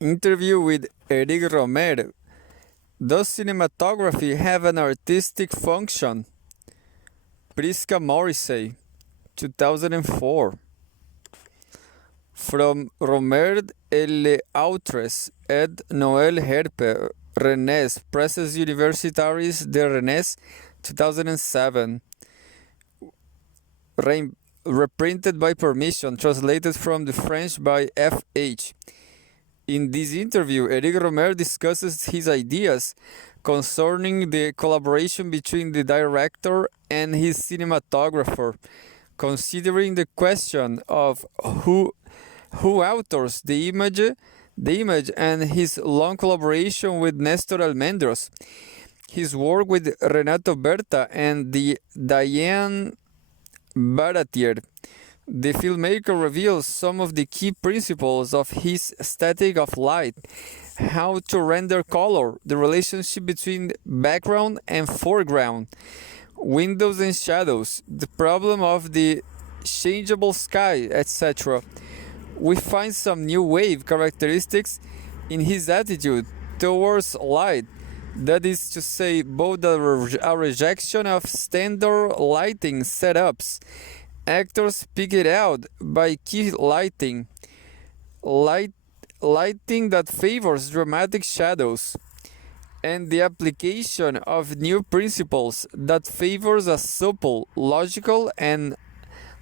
Interview with Eric Rohmer. Does cinematography have an artistic function? Priska Morrissey, 2004. From Rohmer et les autres et Noël Herpe, Rennes, Presses Universitaires de Rennes, 2007. Reprinted by permission, translated from the French by F.H. In this interview, Eric Rohmer discusses his ideas concerning the collaboration between the director and his cinematographer, considering the question of who authors the image and his long collaboration with Nestor Almendros, his work with Renato Berta and Diane Baratier. The filmmaker reveals some of the key principles of his aesthetic of light, how to render color, the relationship between background and foreground, windows and shadows, the problem of the changeable sky, etc. We find some new wave characteristics in his attitude towards light, that is to say, both a rejection of standard lighting setups. Actors pick it out by key lighting that favors dramatic shadows, and the application of new principles that favors a supple, logical, and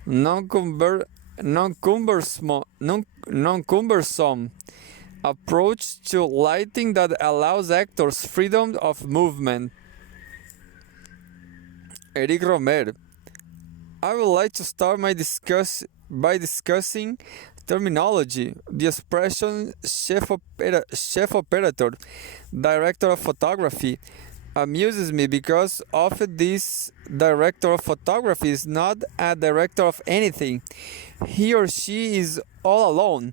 non-cumbersome approach to lighting that allows actors freedom of movement. Eric Rohmer. I would like to start by discussing terminology. The expression chef operator, director of photography, amuses me because often this director of photography is not a director of anything. He or she is all alone.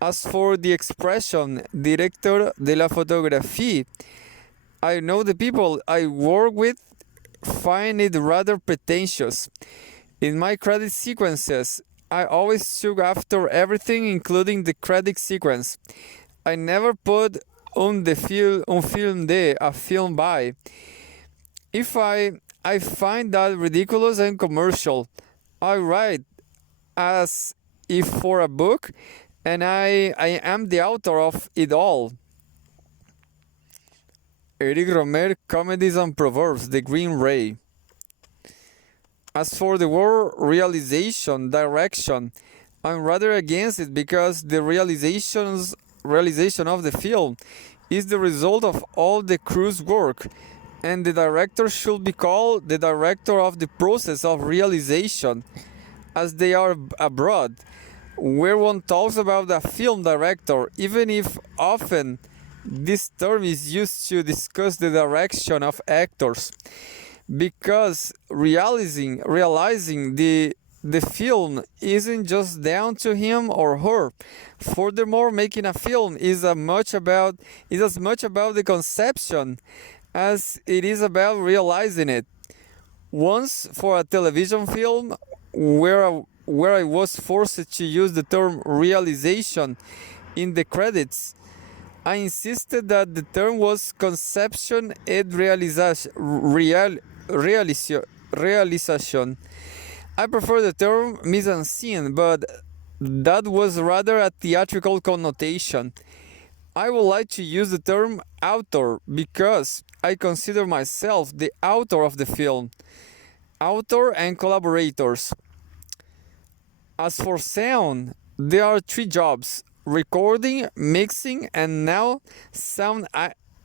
As for the expression director de la photographie, I know the people I work with find it rather pretentious. In my credit sequences, I always took after everything, including the credit sequence. I never put un film de, a film by. If I find that ridiculous and commercial. I write as if for a book, and I am the author of it all. Eric Rohmer, Comedies and Proverbs, The Green Ray. As for the word realization, direction, I'm rather against it because the realization of the film is the result of all the crew's work, and the director should be called the director of the process of realization, as they are abroad, where one talks about a film director, even if often this term is used to discuss the direction of actors, because realizing the film isn't just down to him or her. Furthermore, making a film is as much about the conception as it is about realizing it. Once, for a television film where I was forced to use the term realization in the credits, I insisted that the term was conception et realization. I prefer the term mise en scène, but that was rather a theatrical connotation. I would like to use the term author because I consider myself the author of the film. Author and collaborators. As for sound, there are three jobs: recording, mixing, and now sound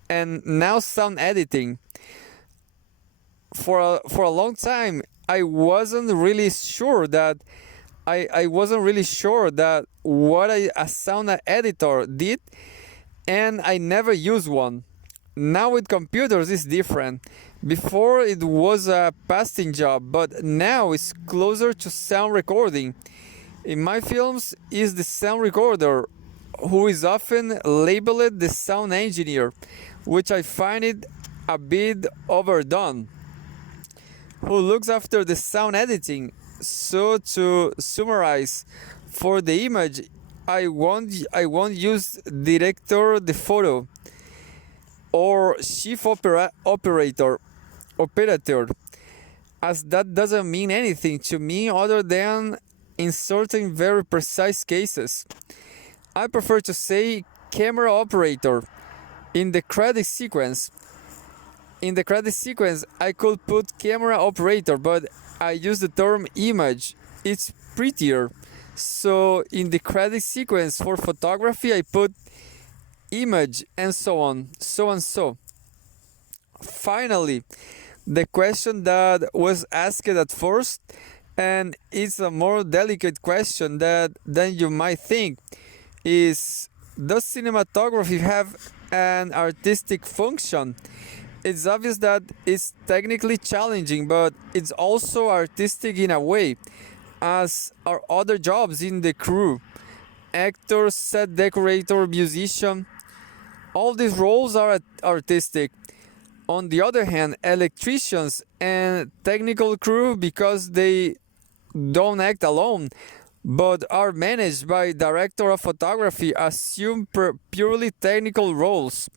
editing. For a long time, I wasn't really sure that what a sound editor did, and I never used one. Now with computers it's different. Before it was a passing job, but now it's closer to sound recording. In my films is the sound recorder, who is often labeled the sound engineer, which I find it a bit overdone, who looks after the sound editing. So to summarize, for the image, I won't use director de photo or chief operator, as that doesn't mean anything to me other than in certain very precise cases. I prefer to say camera operator in the credit sequence. In the credit sequence, I could put camera operator, but I use the term image. It's prettier. So in the credit sequence for photography, I put image and so on, so and so. Finally, the question that was asked at first, and it's a more delicate question than you might think, is does cinematography have an artistic function? It's obvious that it's technically challenging, but it's also artistic in a way, as are other jobs in the crew. Actor, set decorator, musician, all these roles are artistic. On the other hand, electricians and technical crew, because they don't act alone but are managed by director of photography, assume purely technical roles.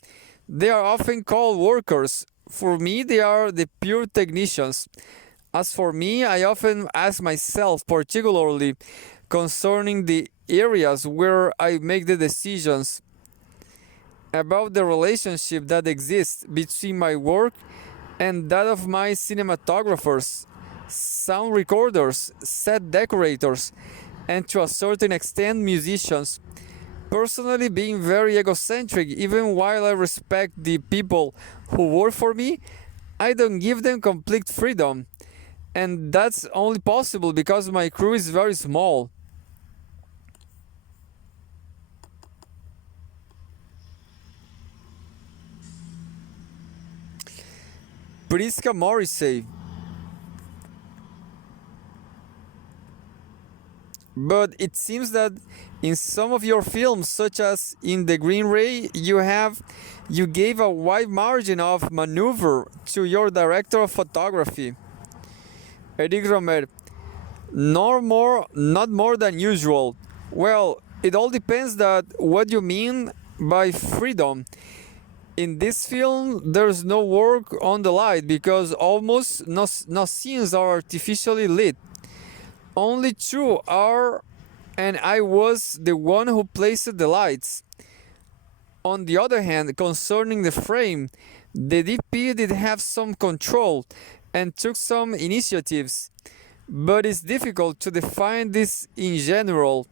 They are often called workers. For me, they are the pure technicians. As for me, I often ask myself, particularly concerning the areas where I make the decisions, about the relationship that exists between my work and that of my cinematographers, sound recorders, set decorators, and to a certain extent musicians. Personally, being very egocentric, even while I respect the people who work for me, I don't give them complete freedom. And that's only possible because my crew is very small. Priska Morrissey. But it seems that in some of your films, such as in The Green Ray, you gave a wide margin of maneuver to your director of photography. Eric Rohmer. Not more than usual. Well, it all depends that what you mean by freedom. In this film, there's no work on the light because almost no scenes are artificially lit. Only two are, and I was the one who placed the lights. On the other hand, concerning the frame, the DP did have some control and took some initiatives, but it's difficult to define this in general.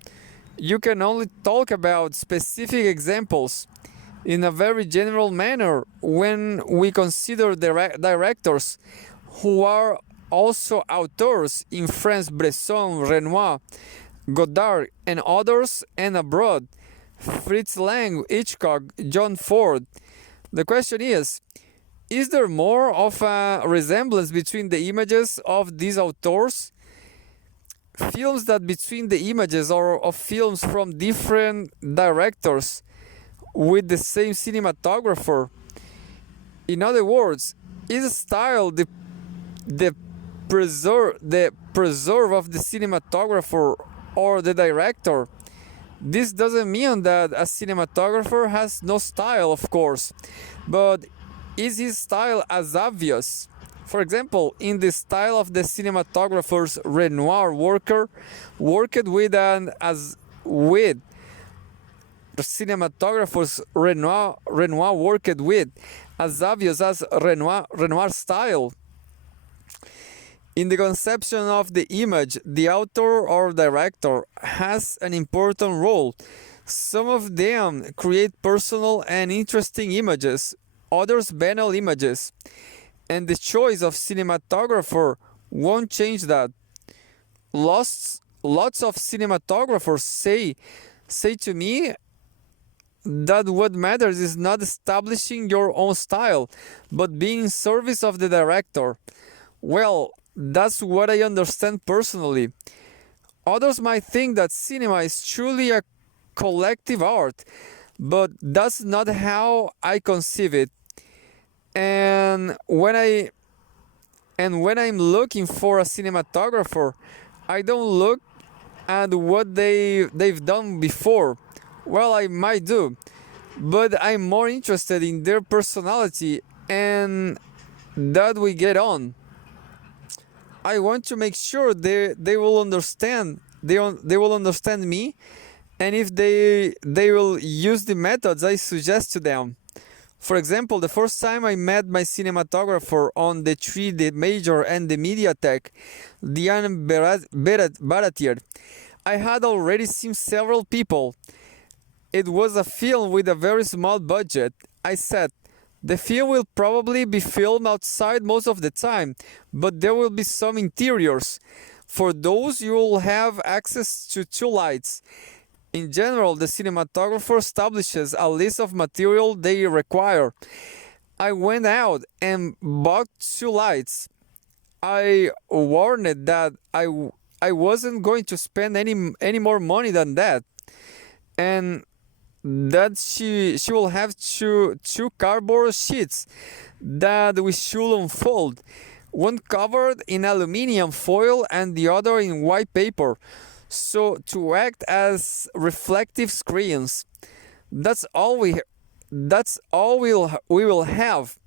You can only talk about specific examples in a very general manner when we consider directors who are also authors in France: Bresson, Renoir, Godard, and others, and abroad: Fritz Lang, Hitchcock, John Ford. The question is there more of a resemblance between the images of these authors? Films that between the images are of films from different directors with the same cinematographer. In other words, is style the preserve of the cinematographer or the director? This doesn't mean that a cinematographer has no style, of course, but is his style as obvious? For example, in the style of the cinematographer's Renoir worked with the cinematographer's Renoir worked with as obvious as Renoir style. In the conception of the image, the author or director has an important role. Some of them create personal and interesting images, others banal images, and the choice of cinematographer won't change that. Lots of cinematographers say to me that what matters is not establishing your own style, but being in service of the director. Well, that's what I understand personally. Others might think that cinema is truly a collective art, but that's not how I conceive it. And when I'm looking for a cinematographer, I don't look at what they've done before. Well, I might do, but I'm more interested in their personality and that we get on. I want to make sure they will understand they will understand me, and if they will use the methods I suggest to them. For example, the first time I met my cinematographer on the 3D Major and the MediaTek, Diane Baratier, I had already seen several people. It was a film with a very small budget. I said, the film will probably be filmed outside most of the time, but there will be some interiors. For those, you will have access to two lights. In general, the cinematographer establishes a list of material they require. I went out and bought two lights. I warned that I wasn't going to spend any more money than that, and that she will have two cardboard sheets that we should unfold, one covered in aluminum foil and the other in white paper, so to act as reflective screens. That's all we will have.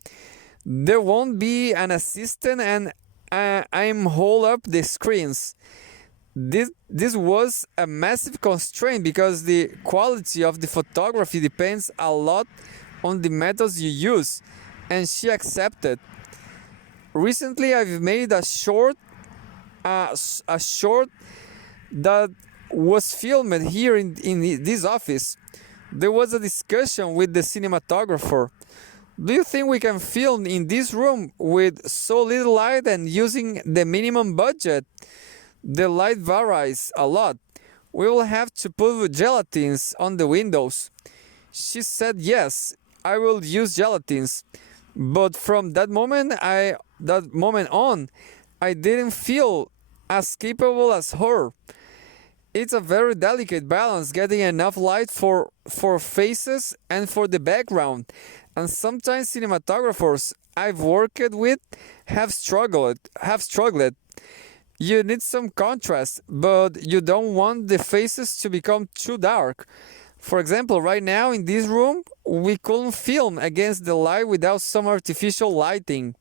There won't be an assistant, and I'm hold up the screens. This was a massive constraint because the quality of the photography depends a lot on the methods you use, and she accepted. Recently, I've made a short that was filmed here in this office. There was a discussion with the cinematographer. Do you think we can film in this room with so little light and using the minimum budget? The light varies a lot. We will have to put gelatines on the windows. She said yes, I will use gelatines. But from that moment on, I didn't feel as capable as her. It's a very delicate balance getting enough light for faces and for the background. And sometimes cinematographers I've worked with have struggled. You need some contrast, but you don't want the faces to become too dark. For example, right now in this room, we couldn't film against the light without some artificial lighting.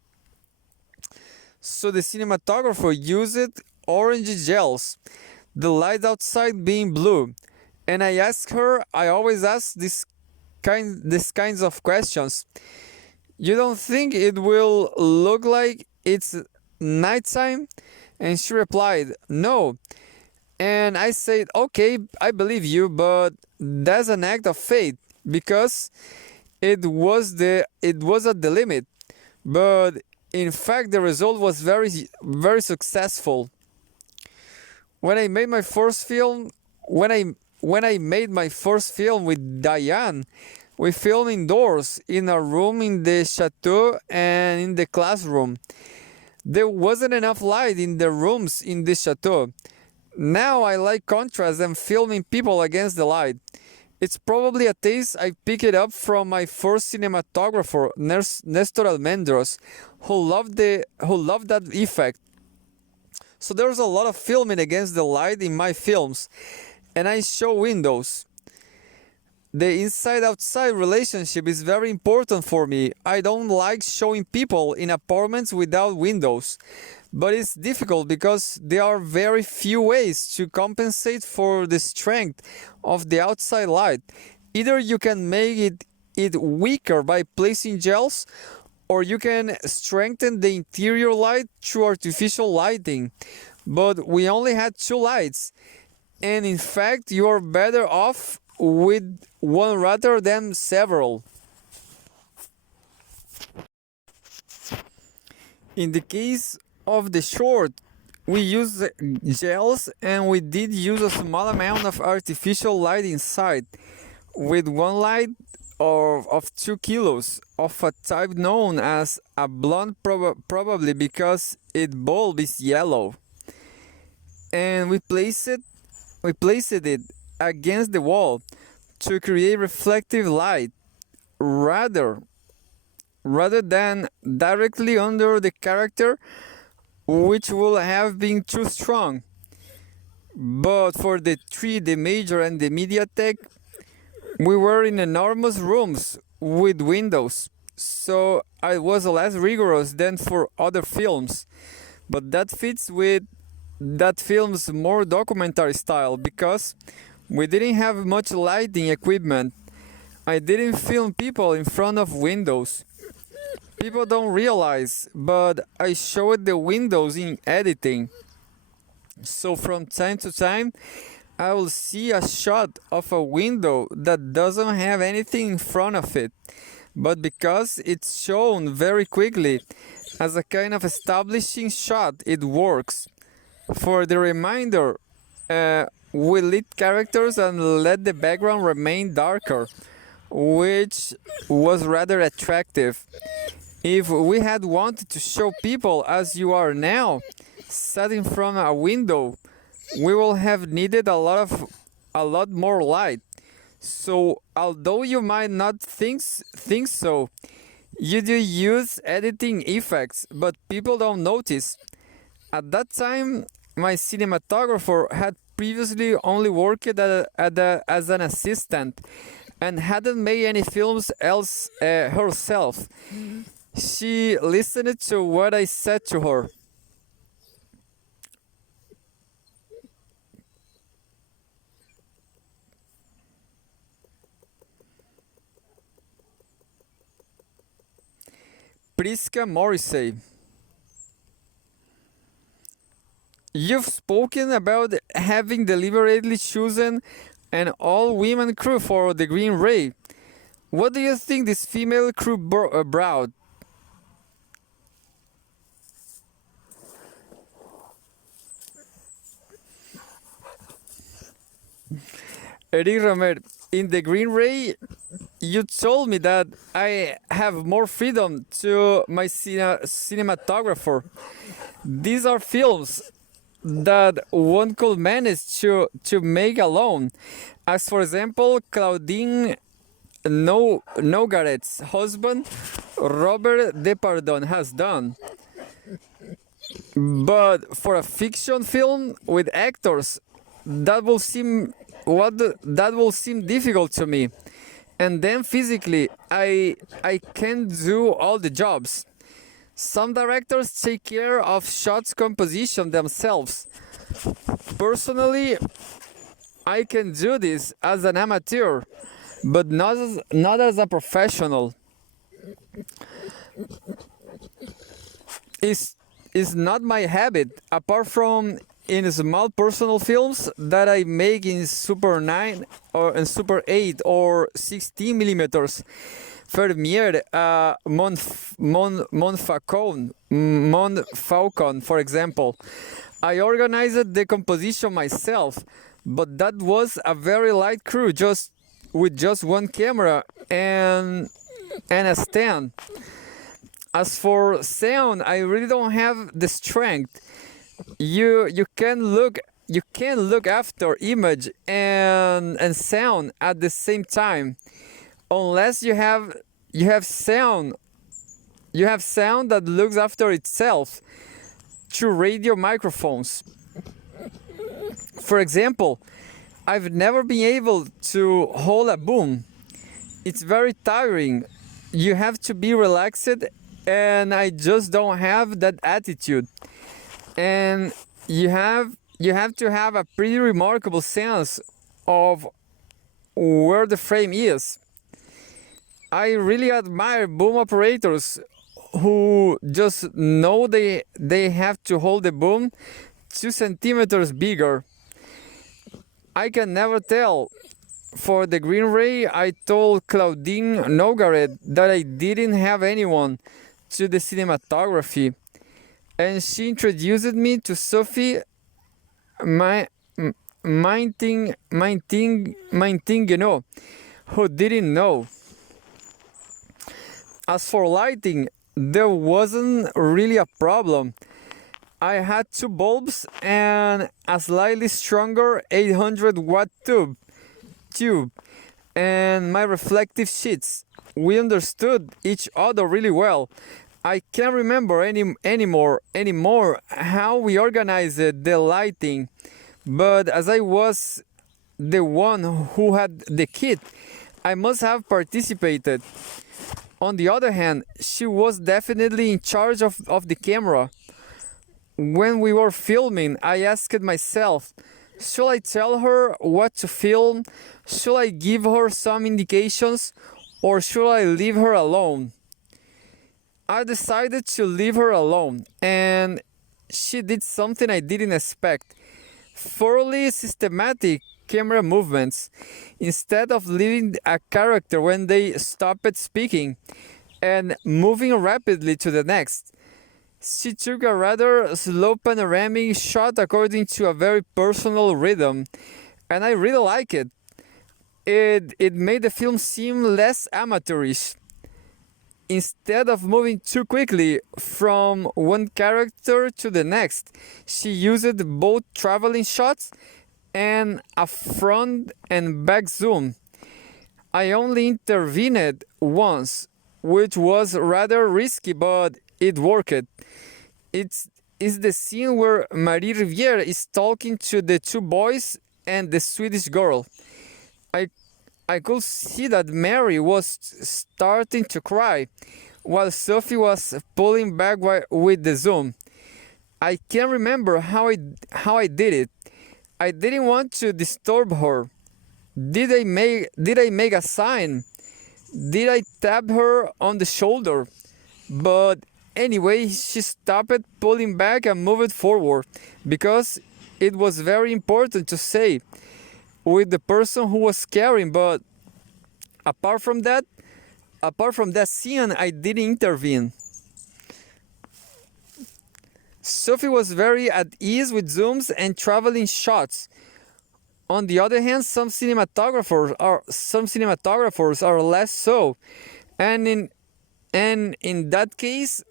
So the cinematographer used orange gels, the light outside being blue. And I always ask these kinds of questions. You don't think it will look like it's nighttime? And she replied, no. And I said, okay, I believe you, but that's an act of faith because it was at the limit. But in fact, the result was very successful. When I made my first film, with Diane, we filmed indoors in a room in the chateau and in the classroom. There wasn't enough light in the rooms in the chateau. Now I like contrast and filming people against the light. It's probably a taste I picked up from my first cinematographer, Nestor Almendros, who loved that effect. So there's a lot of filming against the light in my films, and I show windows. The inside-outside relationship is very important for me. I don't like showing people in apartments without windows, but it's difficult because there are very few ways to compensate for the strength of the outside light. Either you can make it weaker by placing gels, or you can strengthen the interior light through artificial lighting. But we only had two lights, and in fact you are better off with one rather than several. In the case of the short, we used gels and we did use a small amount of artificial light inside, with one light of 2 kilos of a type known as a blonde, probably because its bulb is yellow. And we placed it against the wall to create reflective light rather than directly under the character, which would have been too strong. But for the 3D major and the MediaTek, we were in enormous rooms with windows, so I was less rigorous than for other films. But that fits with that film's more documentary style because we didn't have much lighting equipment. I didn't film people in front of windows. People don't realize, but I showed the windows in editing. So from time to time, I will see a shot of a window that doesn't have anything in front of it. But because it's shown very quickly as a kind of establishing shot, it works. For the remainder, we lit characters and let the background remain darker, which was rather attractive. If we had wanted to show people as you are now, sat in front of a window, we will have needed a lot more light. So although you might not think so, you do use editing effects, but people don't notice. At that time, my cinematographer had previously only worked as an assistant and hadn't made any films else herself. She listened to what I said to her. Priska Morrissey. You've spoken about having deliberately chosen an all-women crew for the Green Ray. What do you think this female crew brought? Eric Rohmer, in the Green Ray, you told me that I have more freedom to my cinematographer. These are films that one could manage to make alone. As for example, Claudine Nogaret's husband, Robert Depardon, has done. But for a fiction film with actors, that will seem difficult to me. And then physically, I can't do all the jobs. Some directors take care of shots composition themselves. Personally, I can do this as an amateur, but not as a professional. It's not my habit, apart from in small personal films that I make in Super 9 or in Super 8 or 16 millimeters. Vermeer, Montfaucon, for example. I organized the composition myself, but that was a very light crew, with just one camera and a stand. As for sound, I really don't have the strength. You can look after image and sound at the same time, unless you have sound that looks after itself through radio microphones. For example, I've never been able to hold a boom. It's very tiring. You have to be relaxed, and I just don't have that attitude. And you have to have a pretty remarkable sense of where the frame is. I really admire boom operators who just know they have to hold the boom 2 centimeters bigger. I can never tell. For the Green Ray, I told Claudine Nogaret that I didn't have anyone to the cinematography, and she introduced me to Sophie Maintingeno, who didn't know. As for lighting, there wasn't really a problem. I had 2 bulbs and a slightly stronger 800-watt tube and my reflective sheets. We understood each other really well. I can't remember anymore how we organized the lighting, But as I was the one who had the kit, I must have participated. On the other hand, she was definitely in charge of the camera. When we were filming, I asked myself, should I tell her what to film? Should I give her some indications? Or should I leave her alone? I decided to leave her alone, and she did something I didn't expect. Thoroughly systematic camera movements. Instead of leaving a character when they stopped speaking and moving rapidly to the next, she took a rather slow panoramic shot according to a very personal rhythm, and I really like it. It made the film seem less amateurish. Instead of moving too quickly from one character to the next, she used both traveling shots and a front and back zoom. I only intervened once, which was rather risky, but it worked. It's the scene where Marie Riviere is talking to the two boys and the Swedish girl. I I could see that Mary was starting to cry, while Sophie was pulling back with the zoom. I can't remember how I did it. I didn't want to disturb her. Did I make a sign? Did I tap her on the shoulder? But anyway, she stopped pulling back and moved forward because it was very important to say with the person who was carrying. But apart from that, scene, I didn't intervene. Sophie was very at ease with zooms and traveling shots. On the other hand, some cinematographers are less so, and in that case,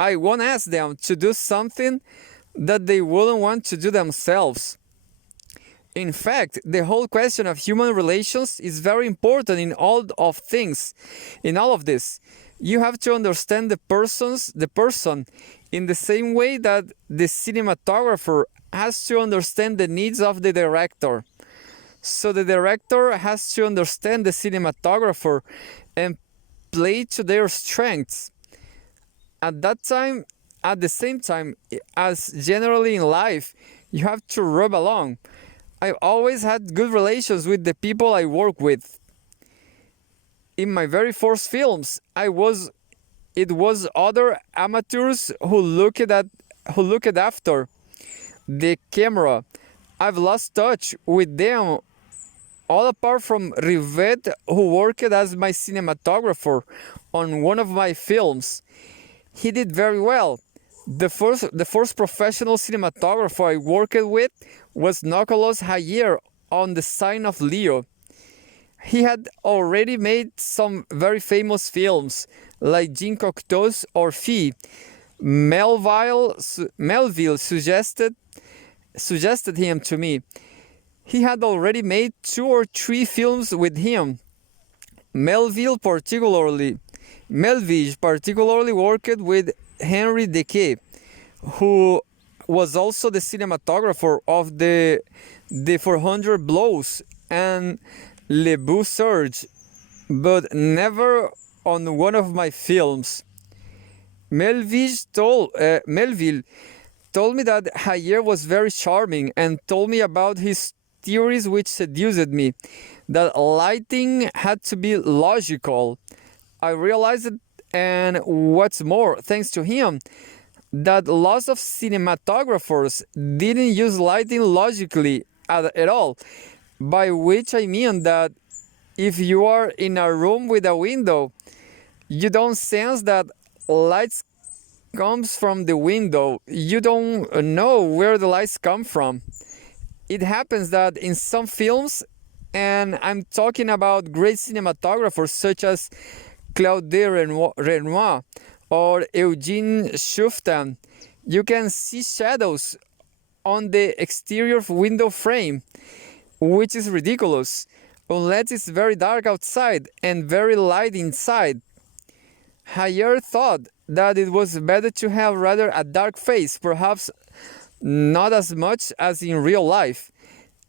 I won't ask them to do something that they wouldn't want to do themselves. In fact, the whole question of human relations is very important in all of things. In all of this, you have to understand the person in the same way that the cinematographer has to understand the needs of the director. So the director has to understand the cinematographer and play to their strengths. At the same time, as generally in life, you have to rub along. I've always had good relations with the people I work with. In my very first films, it was other amateurs who looked after the camera. I've lost touch with them, all apart from Rivet, who worked as my cinematographer on one of my films. He did very well. The first professional cinematographer I worked with was Nicolas Hayer on The Sign of Leo. He had already made some very famous films like Jean Cocteau's Orphée. Melville suggested him to me. He had already made 2 or 3 films with him. Melville particularly worked with Henri Dequet, who was also the cinematographer of the 400 Blows and Le Beau Serge, but never on one of my films. Melville told me that Hayer was very charming and told me about his theories which seduced me, that lighting had to be logical. I realized it, and what's more, thanks to him, that lots of cinematographers didn't use lighting logically at all, by which I mean that if you are in a room with a window, you don't sense that lights comes from the window. You don't know where the lights come from. It happens that in some films, and I'm talking about great cinematographers such as Claude Renoir or Eugene Schuftan, you can see shadows on the exterior window frame, which is ridiculous, unless it's very dark outside and very light inside. Hayer thought that it was better to have rather a dark face, perhaps not as much as in real life.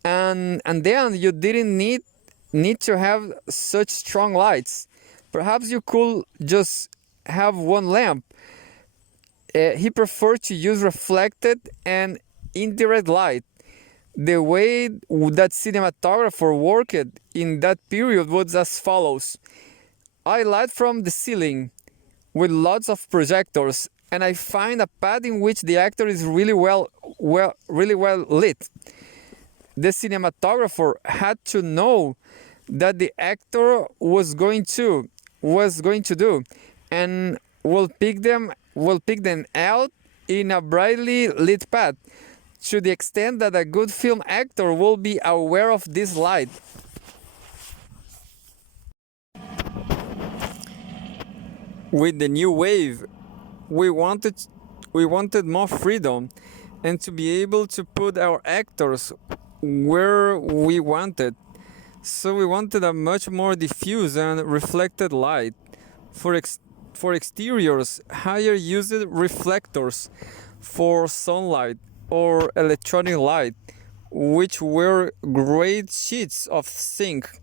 and then you didn't need to have such strong lights. Perhaps you could just have one lamp. He preferred to use reflected and indirect light. The way that cinematographer worked in that period was as follows. I light from the ceiling with lots of projectors, and I find a pad in which the actor is really well lit. The cinematographer had to know that the actor was going to do, and will pick them out in a brightly lit pad, to the extent that a good film actor will be aware of this light. With the new wave, we wanted more freedom and to be able to put our actors where we wanted. So we wanted a much more diffuse and reflected light. For exteriors, higher used reflectors for sunlight or electronic light, which were great sheets of zinc.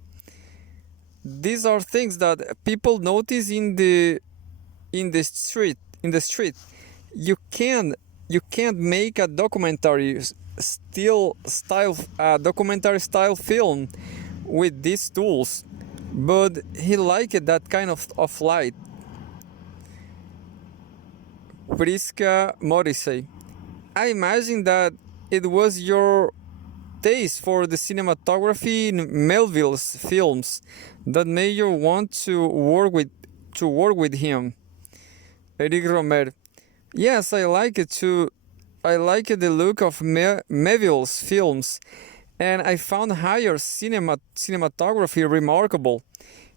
These are things that people notice in the street. You can't make a documentary style film with these tools, but he liked that kind of light. Priska, Morrissey. I imagine that it was your taste for the cinematography in Melville's films that made you want to work with him. Eric Rohmer. Yes, I like it too. I like the look of Melville's films, and I found higher cinematography remarkable.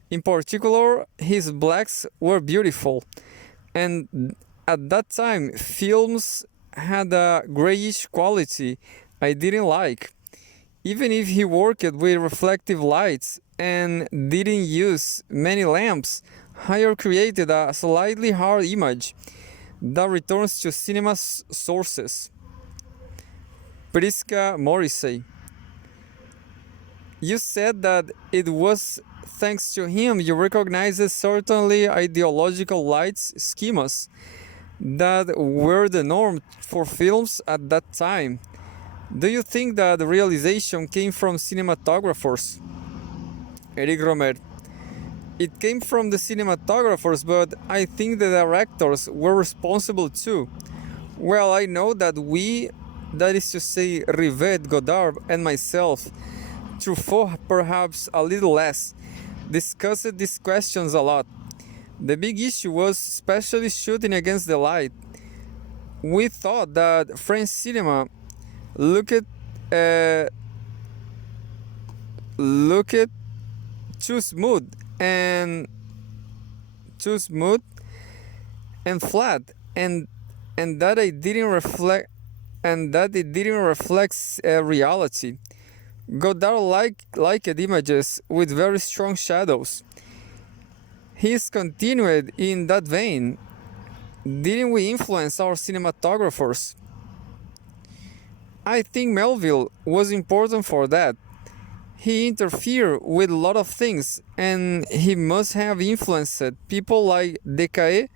In particular, his blacks were beautiful, and at that time, films had a grayish quality I didn't like. Even if he worked with reflective lights and didn't use many lamps, Higher created a slightly hard image that returns to cinema's sources. Priska, Morrissey. You said that it was thanks to him you recognized certainly ideological lights schemas that were the norm for films at that time. Do you think that the realization came from cinematographers? Eric Rohmer. It came from the cinematographers, but I think the directors were responsible too. Well, I know that that is to say Rivet, Godard, and myself, Truffaut perhaps a little less, discussed these questions a lot. The big issue was especially shooting against the light. We thought that French cinema looked too smooth and flat, and that it didn't reflect reality. Godard liked images with very strong shadows. He's continued in that vein. Didn't we influence our cinematographers? I think Melville was important for that. He interfered with a lot of things, and he must have influenced people like Decae,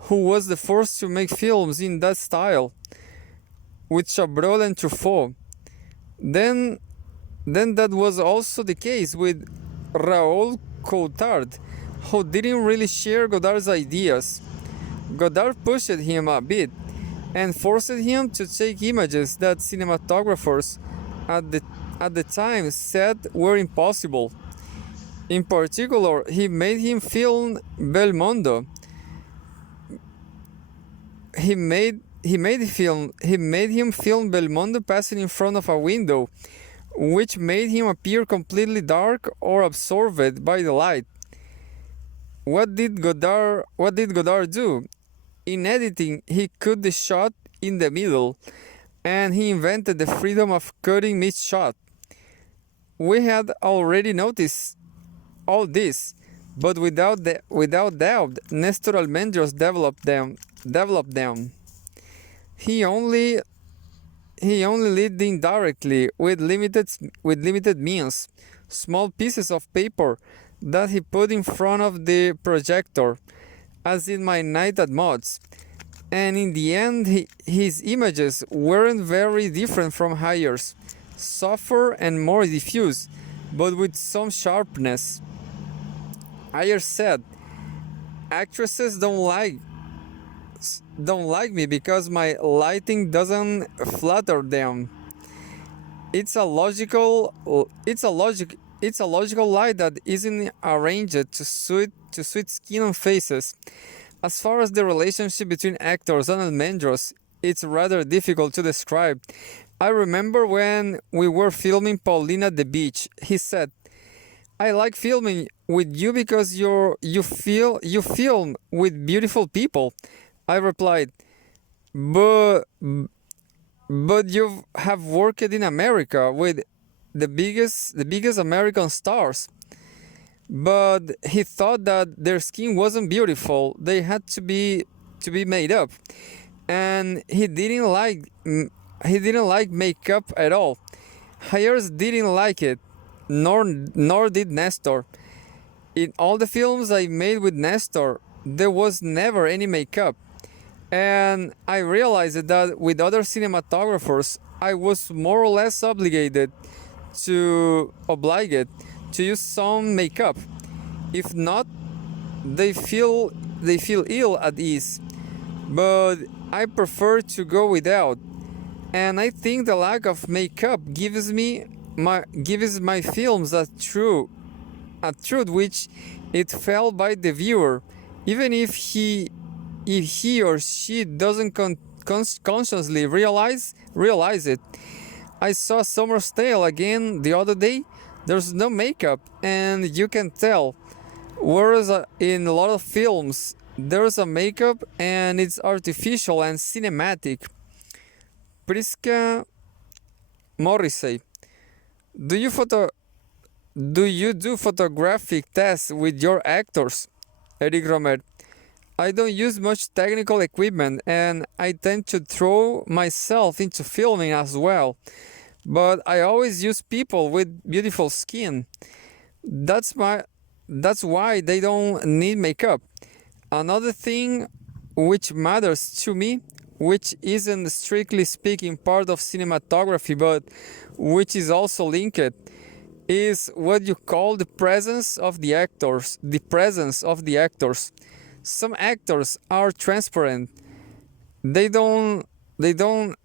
who was the first to make films in that style, with Chabrol and Truffaut. Then that was also the case with Raoul Coulthard, who didn't really share Godard's ideas. Godard pushed him a bit and forced him to take images that cinematographers at the time said were impossible. In particular, he made him film Belmondo. He made him film Belmondo passing in front of a window, which made him appear completely dark or absorbed by the light. What did Godard do? In editing, he cut the shot in the middle, and he invented the freedom of cutting mid-shot. We had already noticed all this, but without doubt, Nestor Almendros developed them. he only lit indirectly with limited means, small pieces of paper that he put in front of the projector, as in my night at Mods. And in the end, his images weren't very different from Hayer's, softer and more diffuse, but with some sharpness. Ayer said, "Actresses don't like me because my lighting doesn't flatter them. It's a logical light that isn't arranged to suit skin and faces. As far as the relationship between actors and Almendros, it's rather difficult to describe. I remember when we were filming Paulina at the beach, he said, I like filming with you because you film with beautiful people. I replied, but you have worked in America with the biggest American stars. But he thought that their skin wasn't beautiful. They had to be made up. And he didn't like makeup at all. Hayers didn't like it, nor did Nestor. In all the films I made with Nestor, there was never any makeup. And I realized that with other cinematographers, I was more or less obliged to use some makeup. If not, they feel ill at ease. But I prefer to go without. And I think the lack of makeup gives my films a truth which it felt by the viewer, even if he or she doesn't consciously realize it. I saw Summer's Tale again the other day. There's no makeup, and you can tell. Whereas in a lot of films, there's a makeup and it's artificial and cinematic. Priska, Morrissey, do you photo do you do photographic tests with your actors? Eric Rohmer, I don't use much technical equipment and I tend to throw myself into filming as well. But I always use people with beautiful skin. That's my that's why they don't need makeup. Another thing which matters to me, which isn't strictly speaking part of cinematography but which is also linked, is what you call the presence of the actors. The presence of the actors. Some actors are transparent. They don't they don't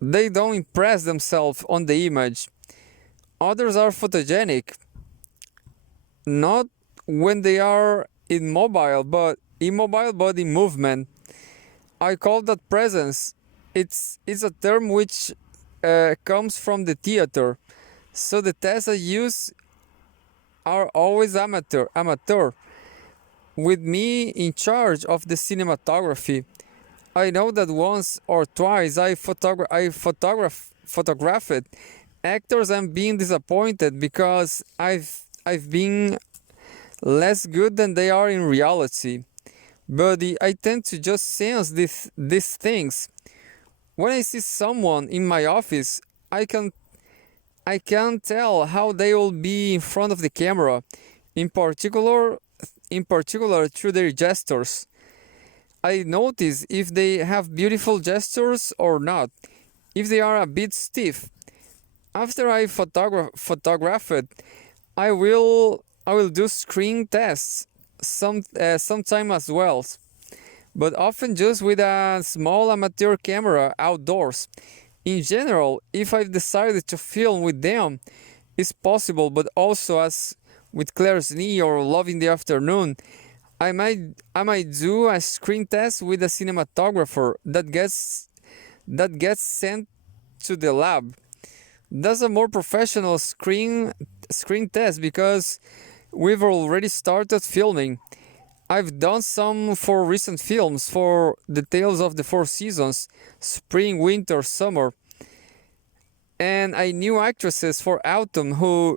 they don't impress themselves on the image. Others are photogenic, not when they are immobile but in movement. I call that presence. It's a term which comes from the theater. So the tests I use are always amateur, with me in charge of the cinematography. I know that once or twice I photographed actors and being disappointed because I've been less good than they are in reality. But I tend to just sense these things. When I see someone in my office, I can tell how they will be in front of the camera, in particular through their gestures. I notice if they have beautiful gestures or not, if they are a bit stiff. After I photograph it, I will do screen tests sometime as well, but often just with a small amateur camera outdoors. In general, if I've decided to film with them, it's possible, but also as with Claire's Knee or Love in the Afternoon, I might do a screen test with a cinematographer that gets sent to the lab. That's a more professional screen test because we've already started filming. I've done some for recent films for the Tales of the Four Seasons, spring, winter, summer. And I knew actresses for autumn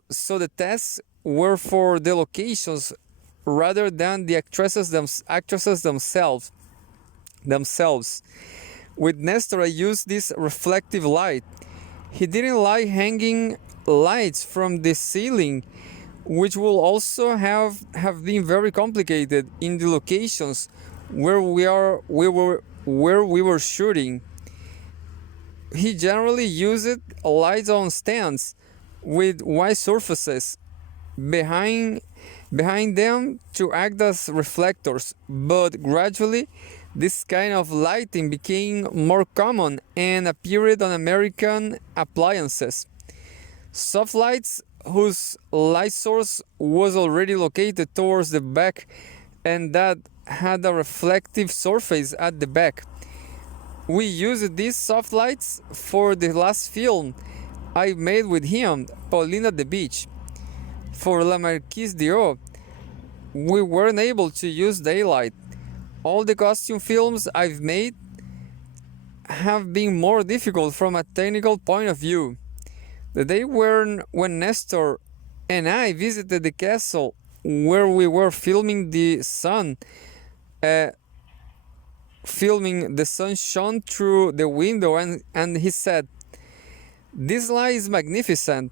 so the tests were for the locations rather than the actresses themselves. With Nestor, I used this reflective light. He didn't like hanging lights from the ceiling, which will also have been very complicated in the locations where we were shooting. He generally used lights on stands with white surfaces behind them to act as reflectors, but gradually this kind of lighting became more common and appeared on American appliances. Soft lights whose light source was already located towards the back and that had a reflective surface at the back. We used these soft lights for the last film I made with him, Pauline at the Beach. For La Marquise d'O, we weren't able to use daylight. All the costume films I've made have been more difficult from a technical point of view. The day when Nestor and I visited the castle where we were filming the sun shone through the window, and he said, "This light is magnificent.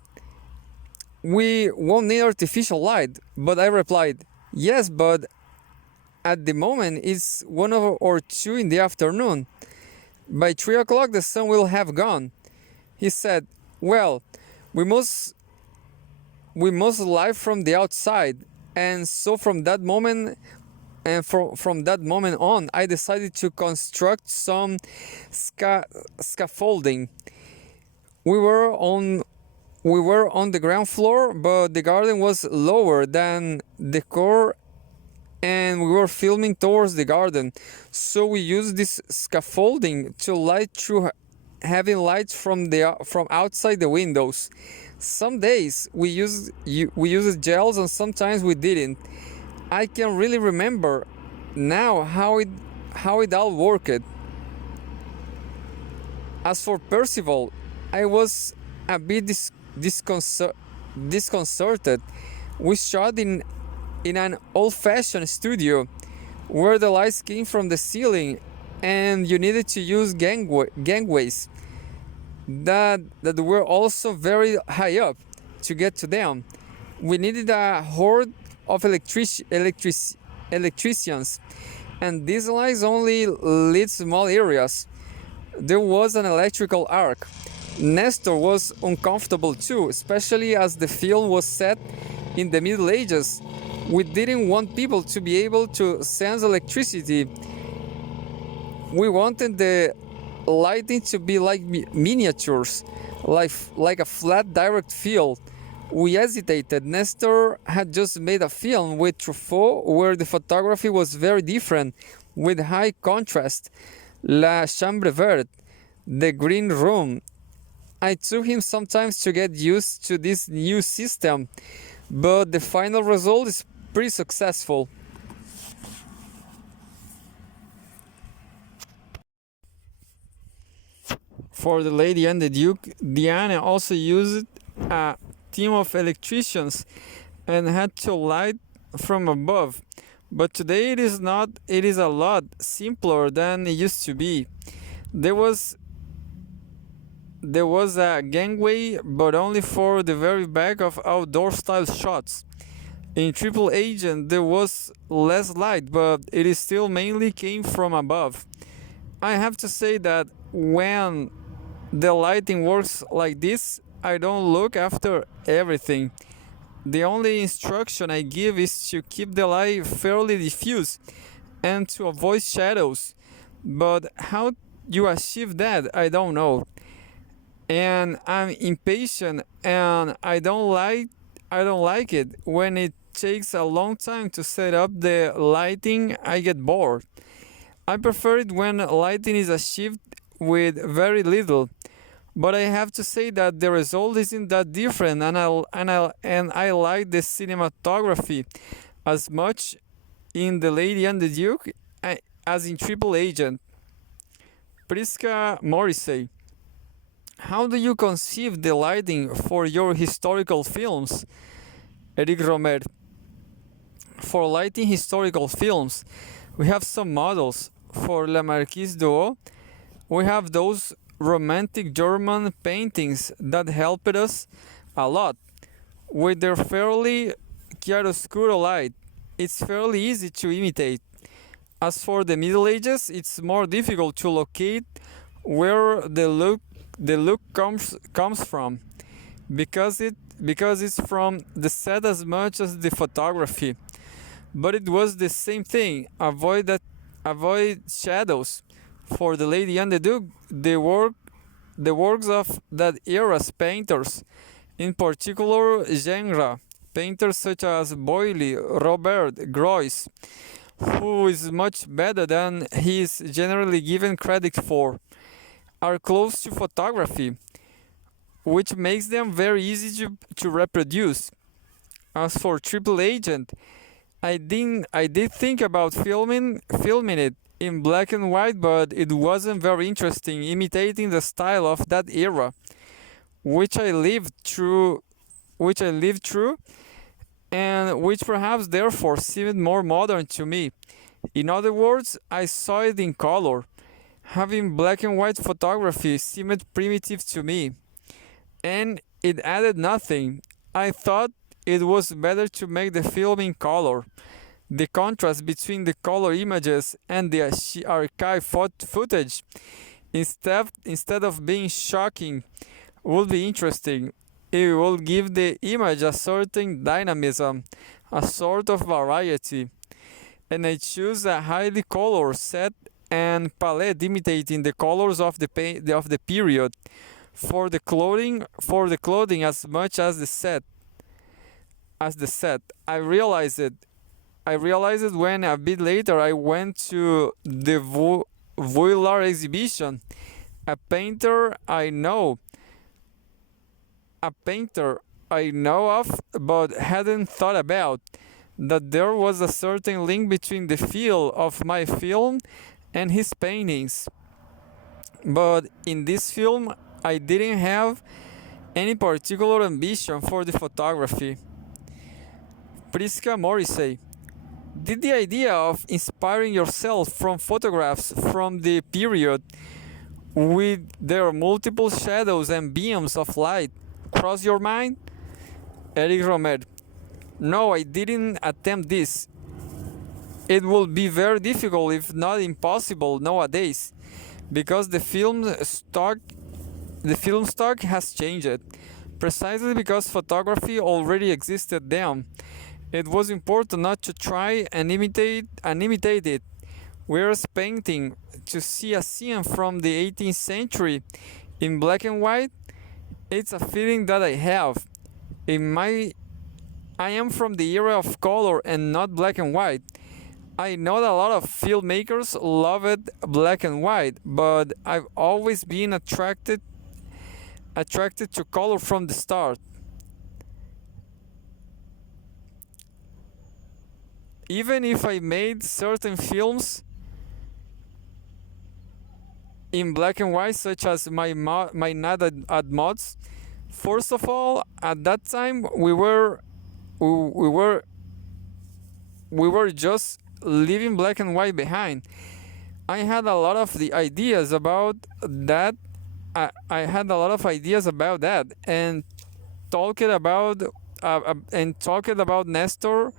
We won't need artificial light." But I replied, "Yes, but at the moment it's 1 or 2 in the afternoon. By 3 o'clock the sun will have gone." He said, "Well, we must light from the outside." And so from that moment on, I decided to construct some scaffolding. We were on the ground floor, but the garden was lower than the core, and we were filming towards the garden. So we used this scaffolding to light through, having lights from outside the windows. Some days we used gels, and sometimes we didn't. I can really remember now how it all worked. As for Percival, I was a bit disconcerted. We shot in an old-fashioned studio where the lights came from the ceiling, and you needed to use gangways that were also very high up to get to them. We needed a horde of electricians, and these lights only lit small areas. There was an electrical arc. Nestor was uncomfortable too, especially as the film was set in the Middle Ages. We didn't want people to be able to sense electricity. We wanted the lighting to be like miniatures, like a flat direct field. We hesitated. Nestor had just made a film with Truffaut where the photography was very different, with high contrast. La Chambre Verte, the Green Room. I took him sometimes to get used to this new system, but the final result is pretty successful. For The Lady and the Duke, Diana also used a team of electricians and had to light from above. But today it is a lot simpler than it used to be. There was a gangway, but only for the very back of outdoor style shots. In Triple Agent there was less light, but it still mainly came from above. I have to say that when the lighting works like this, I don't look after everything. The only instruction I give is to keep the light fairly diffuse and to avoid shadows. But how you achieve that, I don't know. And I'm impatient, and I don't like it when it takes a long time to set up the lighting. I get bored. I prefer it when lighting is achieved with very little. But I have to say that the result isn't that different, and I like the cinematography as much in The Lady and the Duke as in Triple Agent. Priska, Morrissey. How do you conceive the lighting for your historical films? Eric Rohmer. For lighting historical films, we have some models. For La Marquise d'O, we have those romantic German paintings that helped us a lot. With their fairly chiaroscuro light, it's fairly easy to imitate. As for the Middle Ages, it's more difficult to locate where the look comes from because it's from the set as much as the photography. But it was the same thing. Avoid shadows. For the Lady and the Duke, the works of that era's painters, in particular genre painters such as Boyle, Robert, Groys, who is much better than he is generally given credit for, are close to photography, which makes them very easy to reproduce. As for Triple Agent, I did think about filming it in black and white, but it wasn't very interesting imitating the style of that era, which I lived through, and which perhaps therefore seemed more modern to me. In other words, I saw it in color. Having black and white photography seemed primitive to me, and it added nothing. I thought it was better to make the film in color. The contrast between the color images and the archive footage, instead of being shocking, would be interesting. It will give the image a certain dynamism, a sort of variety. And I choose a highly colored set and palette imitating the colors of the period for the clothing as much as the set. I realized it. When a bit later I went to the Vuillard exhibition. A painter I know of but hadn't thought about, that there was a certain link between the feel of my film and his paintings. But in this film, I didn't have any particular ambition for the photography. Priska, Morrissey. Did the idea of inspiring yourself from photographs from the period with their multiple shadows and beams of light cross your mind? Eric Rohmer. No, I didn't attempt this. It would be very difficult, if not impossible, nowadays, because the film stock has changed. Precisely because photography already existed then, it was important not to try and imitate it. Whereas painting, to see a scene from the 18th century in black and white, it's a feeling that I have. I am from the era of color and not black and white. I know that a lot of filmmakers love it black and white, but I've always been attracted to color from the start. Even if I made certain films in black and white, such as my Night at Mods, first of all, at that time we were just leaving black and white behind. I had a lot of the ideas about that. I had a lot of ideas about that, and talking about Nestor,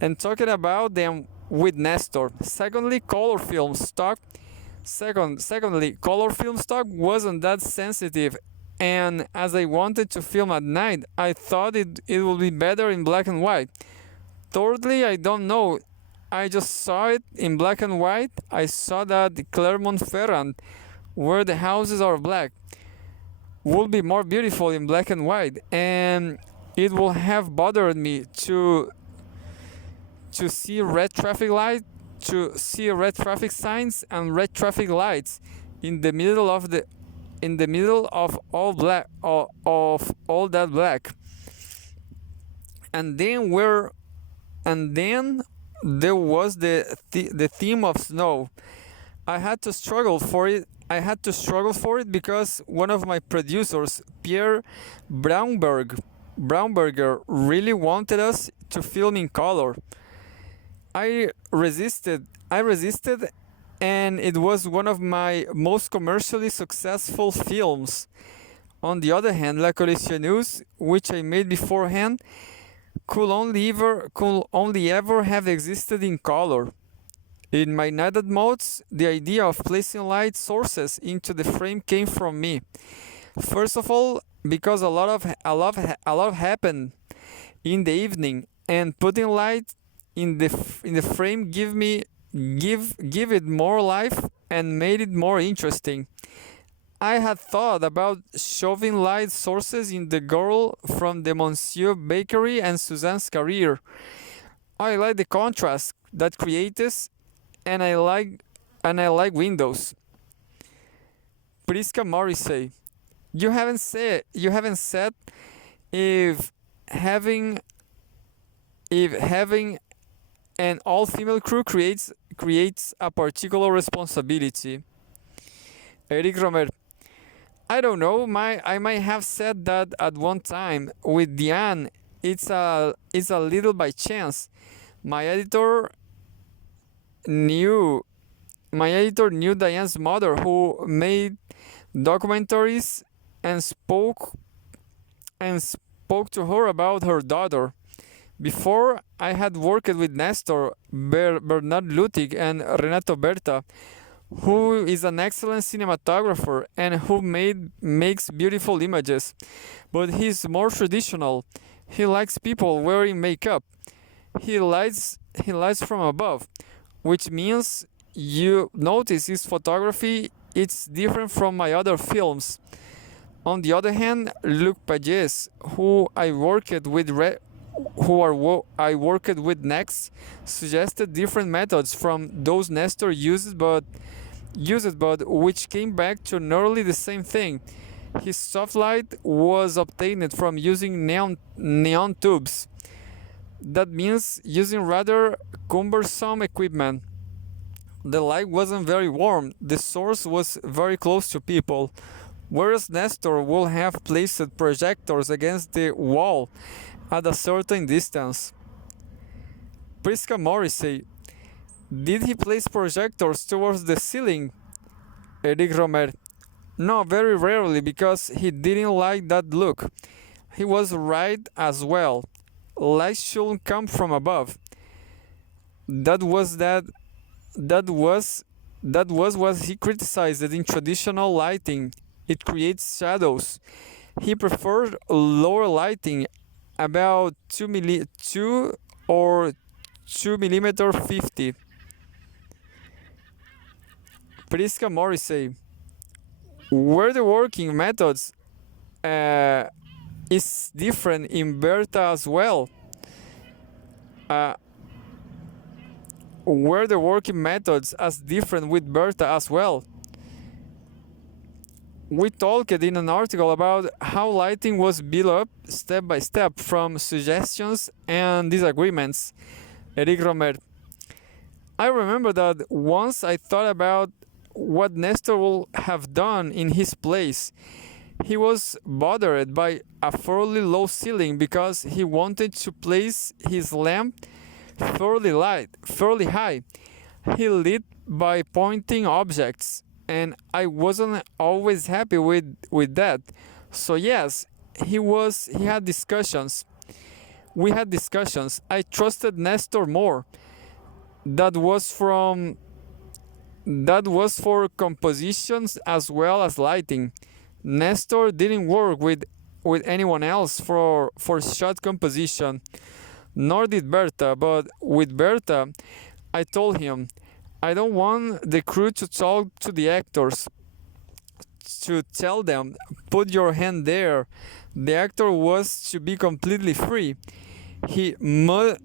and talking about them with Nestor. Secondly, color film stock wasn't that sensitive, and as I wanted to film at night, I thought it would be better in black and white. Thirdly, I don't know, I just saw it in black and white. I saw that the Clermont-Ferrand, where the houses are black, would be more beautiful in black and white, and it will have bothered me to see red traffic signs and red traffic lights in the middle of all black, of all that black. And then there was the theme of snow. I had to struggle for it because one of my producers, Pierre Braunberger, really wanted us to film in color. I resisted, and it was one of my most commercially successful films. On the other hand, La Collectionneuse, which I made beforehand, could only ever have existed in color. In my netted modes, the idea of placing light sources into the frame came from me. First of all, because a lot happened in the evening, and putting light in the frame give it more life and made it more interesting. I had thought about shoving light sources in the girl from the Monsieur Bakery and Suzanne's career. I like the contrast that creates, and I like windows. Priska Morrissey. You haven't said if having if having an all-female crew creates a particular responsibility. Eric Romer. I don't know. I might have said that at one time. With Diane, it's a little by chance. My editor knew my editor knew Diane's mother, who made documentaries and spoke to her about her daughter. Before, I had worked with Nestor, Bernard Lutig, and Renato Berta, who is an excellent cinematographer and who makes beautiful images. But he's more traditional. He likes people wearing makeup. He lights from above, which means you notice his photography. It's different from my other films. On the other hand, Luc Pages, I worked with next, suggested different methods from those Nestor used but which came back to nearly the same thing. His soft light was obtained from using neon tubes. That means using rather cumbersome equipment. The light wasn't very warm, the source was very close to people, whereas Nestor would have placed projectors against the wall at a certain distance. Priska Morrissey. Did he place projectors towards the ceiling? Eric Romer. No, very rarely, because he didn't like that look. He was right as well. Light shouldn't come from above. That was that that was what he criticized in traditional lighting. It creates shadows. He preferred lower lighting, about 2 or 2 mm 50. Priska Morrissey. Where the working methods uh, is different in Berta as well. Uh, were the working methods as different with Berta as well. We talked in an article about how lighting was built up step by step from suggestions and disagreements. Eric Romer. I remember that once I thought about what Nestor would have done in his place. He was bothered by a fairly low ceiling because he wanted to place his lamp fairly high. He lit by pointing objects, and I wasn't always happy with that. So yes, he had discussions. We had discussions. I trusted Nestor more. That was for compositions as well as lighting. Nestor didn't work with anyone else for shot composition, nor did Berta, but with Berta, I told him, I don't want the crew to talk to the actors, to tell them, put your hand there. The actor was to be completely free. He mustn't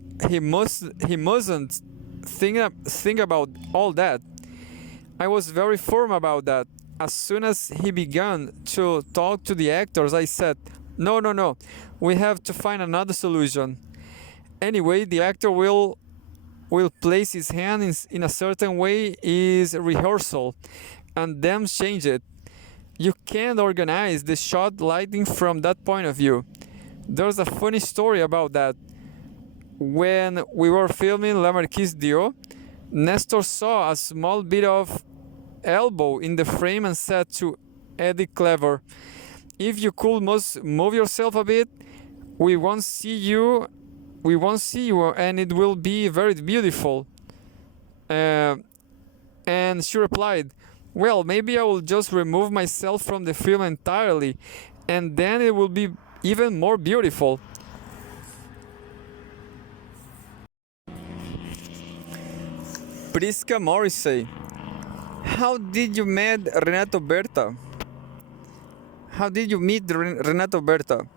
think about all that. I was very firm about that. As soon as he began to talk to the actors, I said, no, we have to find another solution. Anyway, the actor will place his hand in a certain way is rehearsal, and then change it. You can't organize the shot lighting from that point of view. There's a funny story about that. When we were filming La Marquise d'O, Nestor saw a small bit of elbow in the frame and said to Eddie Clever, "If you could move yourself a bit, we won't see you. We won't see you, and it will be very beautiful." And she replied, "Well, maybe I will just remove myself from the film entirely, and then it will be even more beautiful." Priska Morrissey. How did you meet Renato Berta? How did you meet Renato Berta?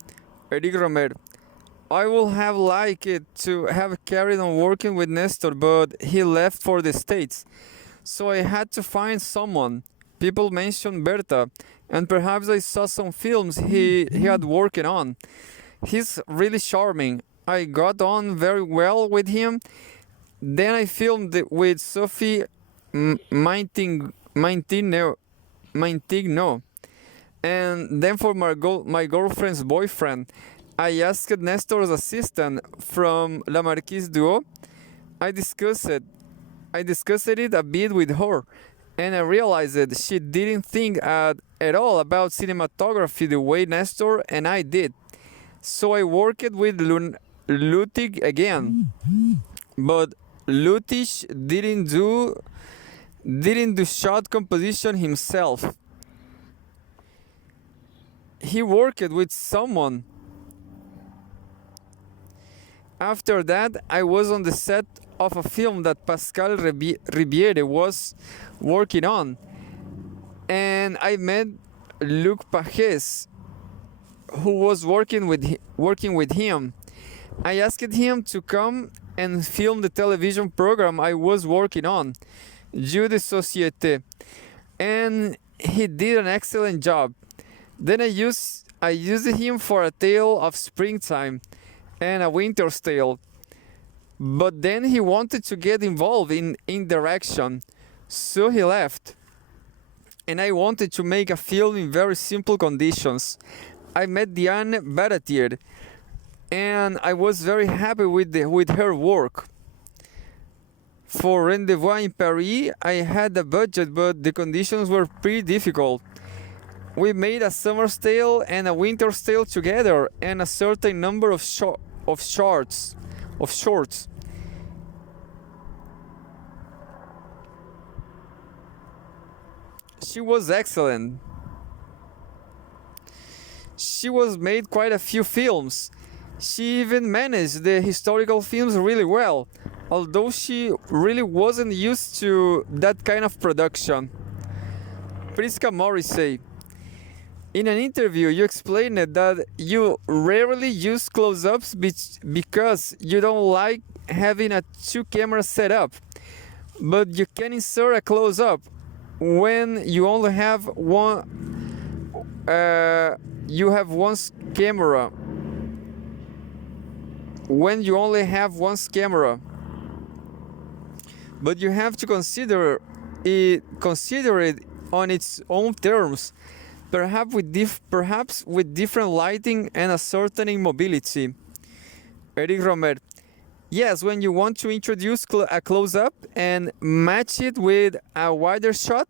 Eric Rohmer. I would have liked it to have carried on working with Nestor, but he left for the States. So I had to find someone. People mentioned Berta, and perhaps I saw some films he had working on. He's really charming. I got on very well with him. Then I filmed with Sophie Maintigno. And then for my girlfriend's boyfriend, I asked Nestor's assistant from La Marquise Duo. I discussed it a bit with her, and I realized that she didn't think at all about cinematography the way Nestor and I did. So I worked with Lutig again, but Lutig didn't do shot composition himself. He worked with someone. After that, I was on the set of a film that Pascal Ribiere was working on, and I met Luc Pages, who was working with him. I asked him to come and film the television program I was working on, Jeux de Société, and he did an excellent job. Then I used him for A Tale of Springtime and A Winter's Tale. But then he wanted to get involved in direction, so he left. And I wanted to make a film in very simple conditions. I met Diane Baratier, and I was very happy with her work. For Rendezvous in Paris, I had a budget, but the conditions were pretty difficult. We made A Summer's Tale and A Winter's Tale together, and a certain number of shorts. She was excellent. She was made quite a few films. She even managed the historical films really well, although she really wasn't used to that kind of production. Priska Morrissey. In an interview, you explained that you rarely use close-ups because you don't like having a two-camera setup, but you can insert a close-up when you only have one. You have one camera. When you only have one camera, but you have to consider it on its own terms. Perhaps with different lighting and a certain immobility. Eric Rohmer. Yes, when you want to introduce a close-up and match it with a wider shot.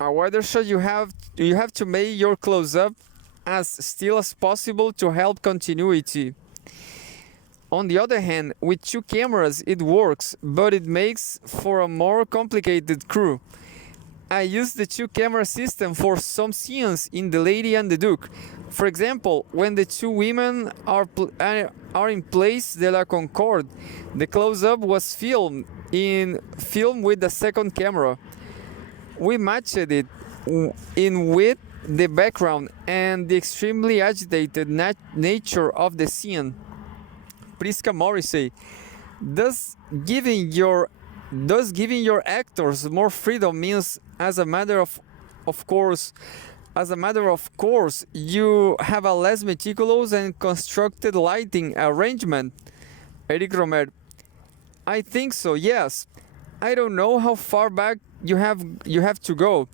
A wider shot, you have to make your close-up as still as possible to help continuity. On the other hand, with two cameras it works, but it makes for a more complicated crew. I use the two-camera system for some scenes in The Lady and the Duke. For example, when the two women are in Place de la Concorde, the close-up was filmed with the second camera. We matched it in with the background and the extremely agitated nature of the scene. Priska Morrissey. Thus giving your actors more freedom means as a matter of course you have a less meticulous and constructed lighting arrangement. Eric Rohmer. I think so, yes. I don't know how far back you have to go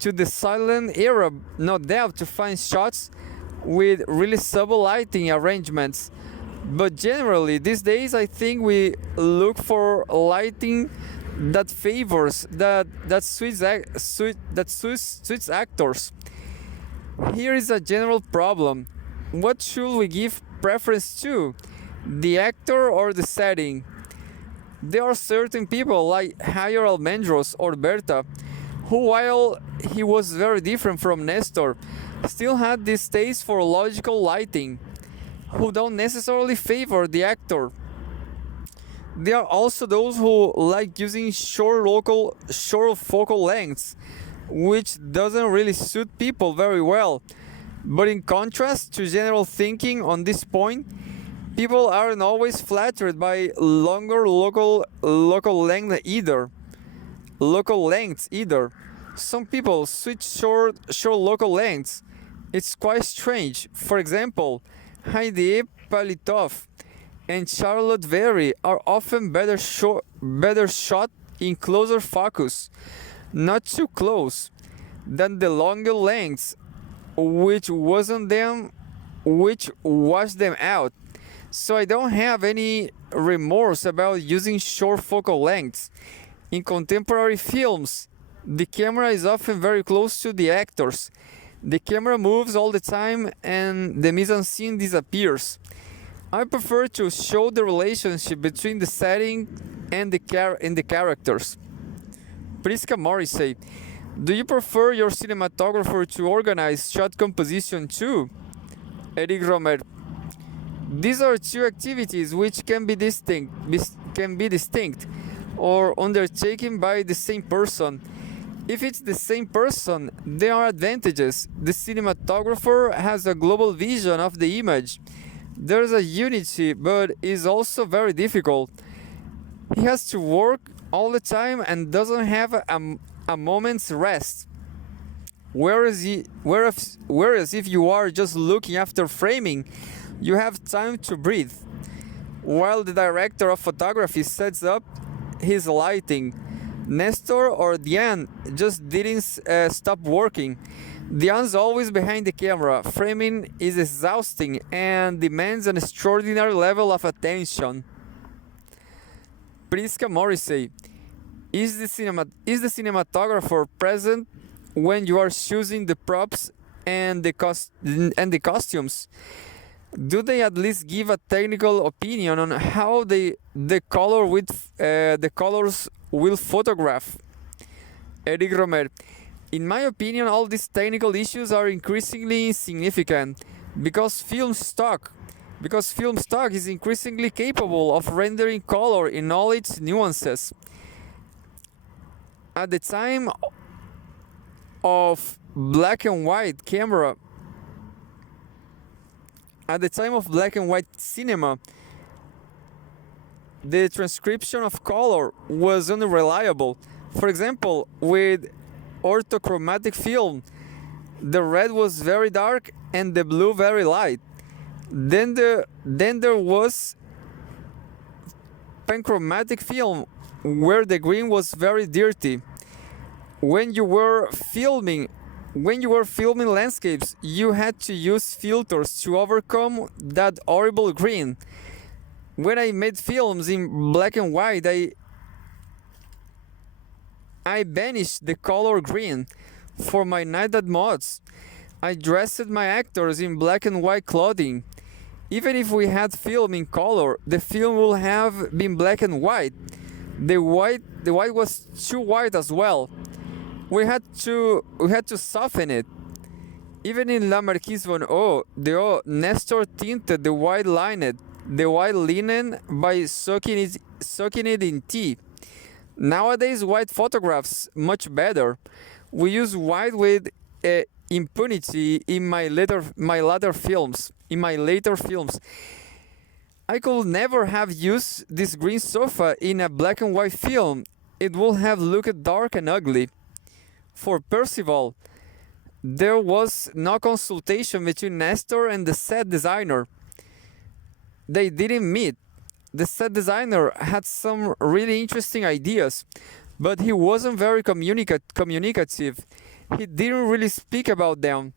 to the silent era, no doubt, to find shots with really subtle lighting arrangements. But generally, these days, I think we look for lighting that favors that suits actors. Here is a general problem. What should we give preference to? The actor or the setting? There are certain people like Jair Almendros or Berta who, while he was very different from Nestor, still had this taste for logical lighting, who don't necessarily favor the actor. There are also those who like using short focal lengths, which doesn't really suit people very well. But in contrast to general thinking on this point, people aren't always flattered by longer local lengths either. Some people switch short local lengths. It's quite strange. For example, Heidi Palitov and Charlotte Very are often better shot in closer focus, not too close, than the longer lengths, which washed them out. So I don't have any remorse about using short focal lengths. In contemporary films, the camera is often very close to the actors. The camera moves all the time and the mise-en-scene disappears. I prefer to show the relationship between the setting and the characters. Priska Morrissey, do you prefer your cinematographer to organize shot composition too? Eric Rohmer, these are two activities which can be distinct or undertaken by the same person. If it's the same person, there are advantages. The cinematographer has a global vision of the image. There's a unity, but is also very difficult. He has to work all the time and doesn't have a moment's rest. Whereas if you are just looking after framing, you have time to breathe. While the director of photography sets up his lighting, Nestor or Diane just didn't stop working. Diane's always behind the camera. Framing is exhausting and demands an extraordinary level of attention. Priska Morrissey, is the cinematographer present when you are choosing the props and the costumes? Do they at least give a technical opinion on how the colors will photograph? Eric Rohmer, in my opinion, all these technical issues are increasingly insignificant because film stock is increasingly capable of rendering color in all its nuances. At the time of black and white cinema, the transcription of color was unreliable. For example, with orthochromatic film, the red was very dark and the blue very light. Then there was panchromatic film where the green was very dirty. When you were filming landscapes, you had to use filters to overcome that horrible green. When I made films in black and white, I banished the color green. For my night at mods, I dressed my actors in black and white clothing. Even if we had film in color, the film would have been black and white. The white was too white as well. We had to soften it. Even in La Marquise von O, Nestor tinted the white linen by soaking it in tea. Nowadays, white photographs much better. We use white with impunity in my later films. I could never have used this green sofa in a black and white film. It would have looked dark and ugly. For Percival, there was no consultation between Nestor and the set designer. They didn't meet. the set designer had some really interesting ideas, but he wasn't very communicative. He didn't really speak about them.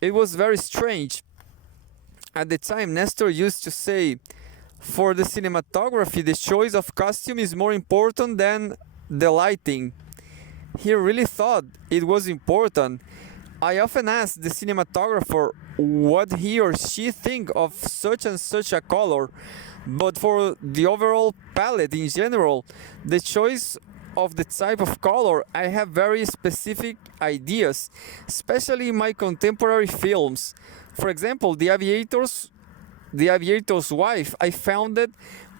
It was very strange. At the time, Nestor used to say, for the cinematography, the choice of costume is more important than the lighting. He really thought it was important. I often ask the cinematographer what he or she think of such and such a color, but for the overall palette in general, the choice of the type of color, I have very specific ideas, especially in my contemporary films. For example, The Aviator's Wife, I found it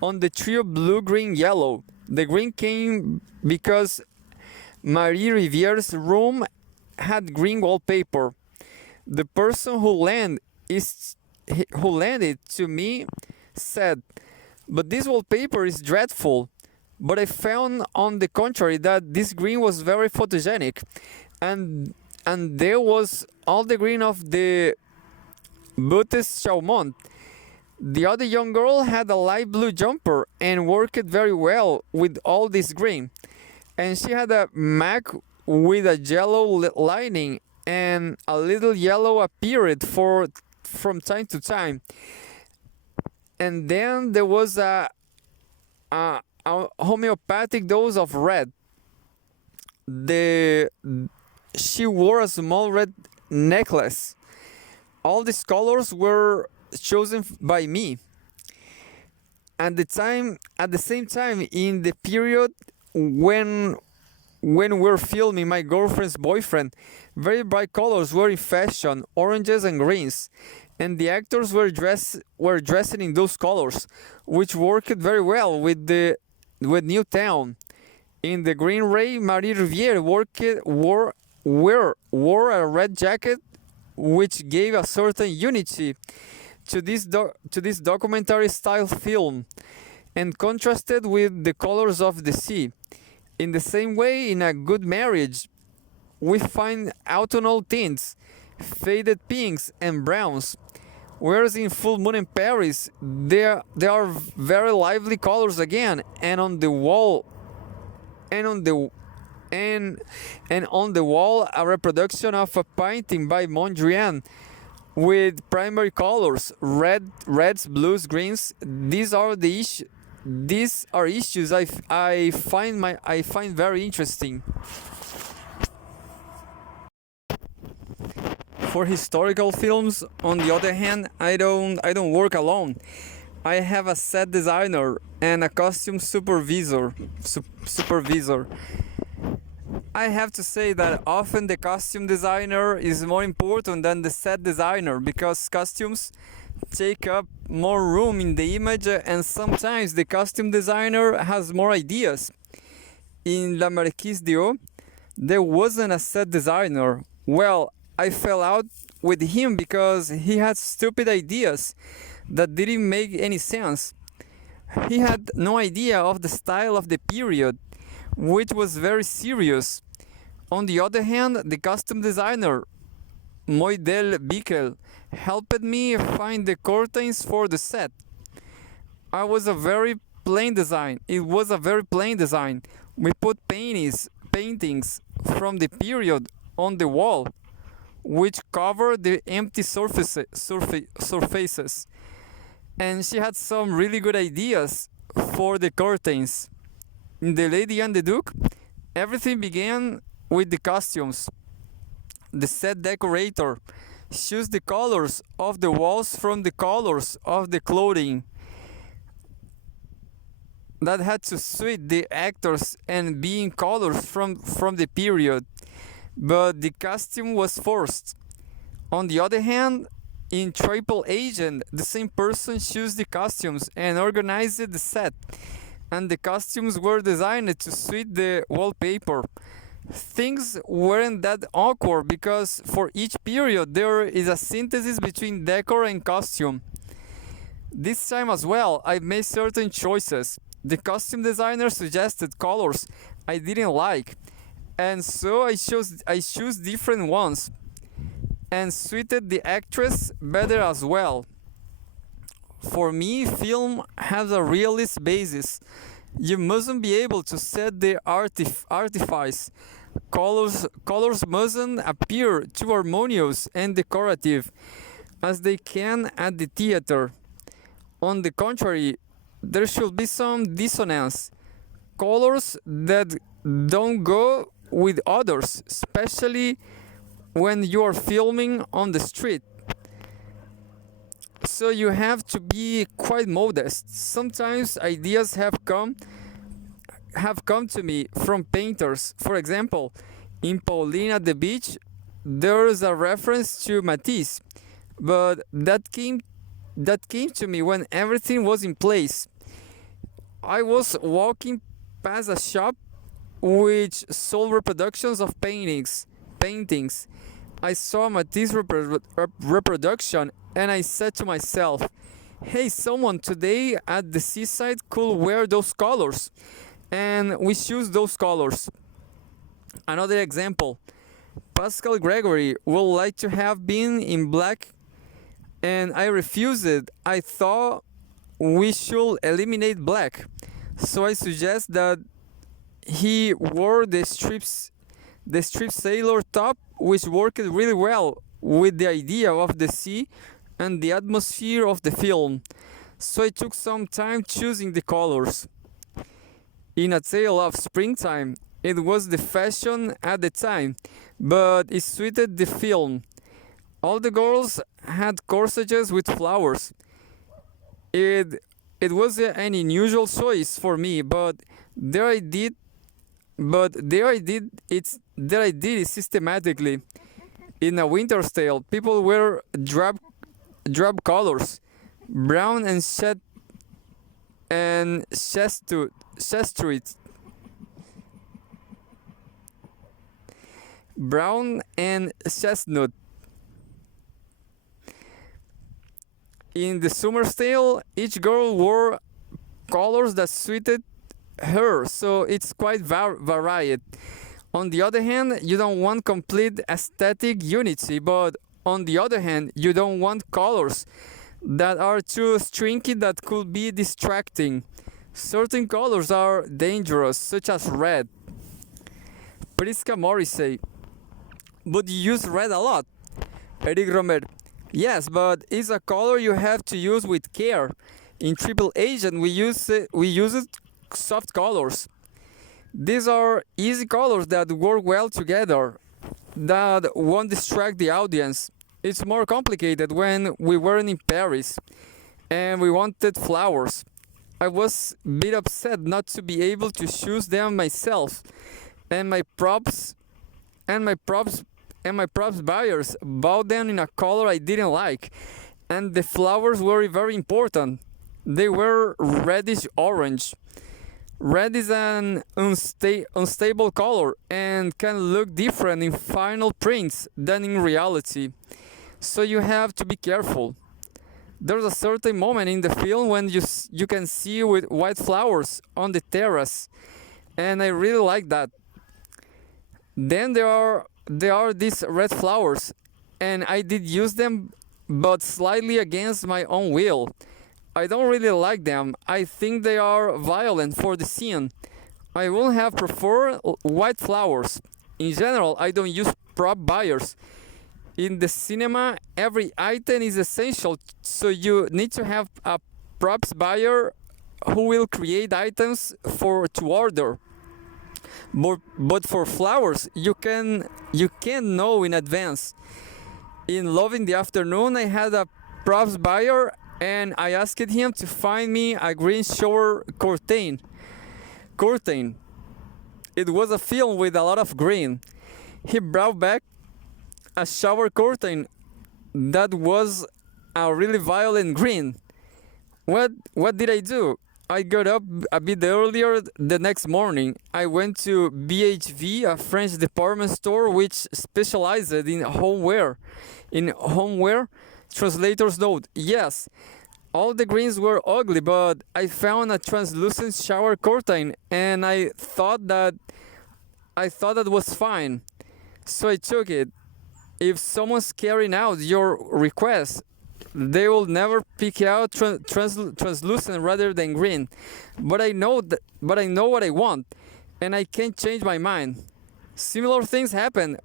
on the trio blue, green, yellow. The green came because Marie Riviere's room had green wallpaper. The person who lent it to me said, "But this wallpaper is dreadful." But I found, on the contrary, that this green was very photogenic, and there was all the green of the Buttes Chaumont. The other young girl had a light blue jumper and worked very well with all this green. And she had a mac with a yellow lining, and a little yellow appeared from time to time. And then there was a homeopathic dose of red. She wore a small red necklace. All these colors were chosen by me. At the same time, in the period when we're filming My Girlfriend's Boyfriend, very bright colors were in fashion, oranges and greens, and the actors were dressing in those colors, which worked very well with Newtown. In The Green Ray, Marie Riviere wore a red jacket, which gave a certain unity to this documentary style film, and contrasted with the colors of the sea. In the same way, in A Good Marriage, we find autumnal tints, faded pinks and browns, whereas in Full Moon in Paris, there are very lively colors again, and on the wall a reproduction of a painting by Mondrian with primary colors, reds, blues, greens. These are issues I find very interesting. For historical films, on the other hand, I don't work alone. I have a set designer and a costume supervisor. I have to say that often the costume designer is more important than the set designer, because costumes take up more room in the image, and sometimes the costume designer has more ideas. In La Marquise d'O, there wasn't a set designer. Well, I fell out with him because he had stupid ideas that didn't make any sense. He had no idea of the style of the period, which was very serious. On the other hand, the costume designer, Moidel Bickel, helped me find the curtains for the set. It was a very plain design. We put paintings from the period on the wall, which covered the empty surfaces. And she had some really good ideas for the curtains. In The Lady and the Duke, everything began with the costumes. The set decorator chose the colors of the walls from the colors of the clothing. That had to suit the actors and be in colors from the period. But the costume was forced. On the other hand, in Triple Agent, the same person chose the costumes and organized the set, and the costumes were designed to suit the wallpaper. Things weren't that awkward because for each period there is a synthesis between decor and costume. This time as well, I made certain choices. The costume designer suggested colors I didn't like, and so I chose different ones and suited the actress better as well. For me, film has a realist basis. You mustn't be able to set the artifice. Colors mustn't appear too harmonious and decorative as they can at the theater. On the contrary, there should be some dissonance. Colors that don't go with others, especially when you are filming on the street. So you have to be quite modest. Sometimes ideas have come to me from painters. For example, in Pauline at the beach, there is a reference to Matisse, but that came to me when everything was in place. I was walking past a shop which sold reproductions of paintings. I saw Matisse reproduction and I said to myself, hey, someone today at the seaside could wear those colors, and we choose those colors. Another example, Pascal Gregory would like to have been in black, and I refused it. I thought we should eliminate black. So I suggest that he wore the strip sailor top, which worked really well with the idea of the sea and the atmosphere of the film. So I took some time choosing the colors. In A Tale of Springtime, it was the fashion at the time, but it suited the film. All the girls had corsages with flowers. It was an unusual choice for me, but there I did it systematically. In A Winter's Tale, people wear drab colors, brown and chestnut, brown and chestnut. In The Summer's Tale, each girl wore colors that suited her, so it's quite varied. On the other hand, you don't want complete aesthetic unity, but on the other hand, you don't want colors that are too stringy that could be distracting. Certain colors are dangerous, such as red. Priska Morrissey. But you use red a lot. Eric Rohmer. Yes, but it's a color you have to use with care. In Triple Agent, we use soft colors. These are easy colors that work well together, that won't distract the audience. It's more complicated when we weren't in Paris and we wanted flowers. I was a bit upset not to be able to choose them myself, and my props buyers bought them in a color I didn't like, and the flowers were very important. They were reddish orange. Red is an unstable color and can look different in final prints than in reality. So you have to be careful. There's a certain moment in the film when you can see with white flowers on the terrace, and I really like that. Then there are these red flowers, and I did use them, but slightly against my own will. I don't really like them. I think they are violent for the scene. I would have preferred white flowers. In general, I don't use prop buyers. In the cinema, every item is essential, so you need to have a props buyer who will create items to order. But for flowers, you can know in advance. In Love in the Afternoon, I had a props buyer, and I asked him to find me a green shower curtain. It was a film with a lot of green. He brought back a shower curtain that was a really violent green. What did I do? I got up a bit earlier the next morning. I went to BHV, a French department store which specialized in homeware. Translator's note: yes, all the greens were ugly, but I found a translucent shower curtain, and I thought that was fine. So I took it. If someone's carrying out your request, They will never pick out translucent rather than green. But I know what I want, and I can't change my mind. Similar things happen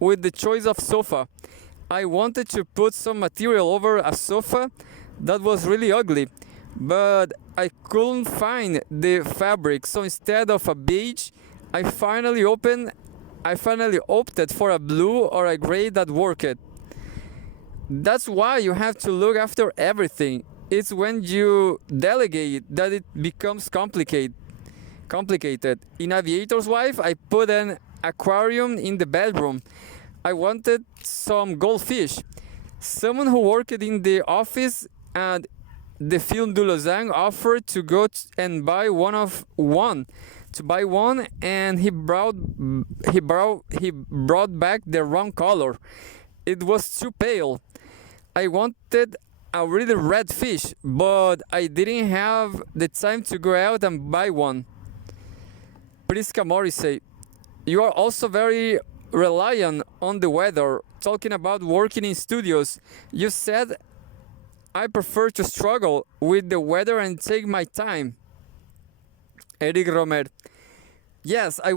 with the choice of sofa. I wanted to put some material over a sofa that was really ugly, but I couldn't find the fabric. So instead of a beige, I finally opted for a blue or a gray that worked. That's why you have to look after everything. It's when you delegate that it becomes complicated. In Aviator's Wife, I put an aquarium in the bedroom. I wanted some goldfish. Someone who worked in the office at the Film du Lausanne offered to go and buy one, and he brought back the wrong color. It was too pale. I wanted a really red fish, but I didn't have the time to go out and buy one. Priska Morrissey, you are also very reliant on the weather. Talking about working in studios, you said, I prefer to struggle with the weather and take my time. Eric Rohmer, yes, I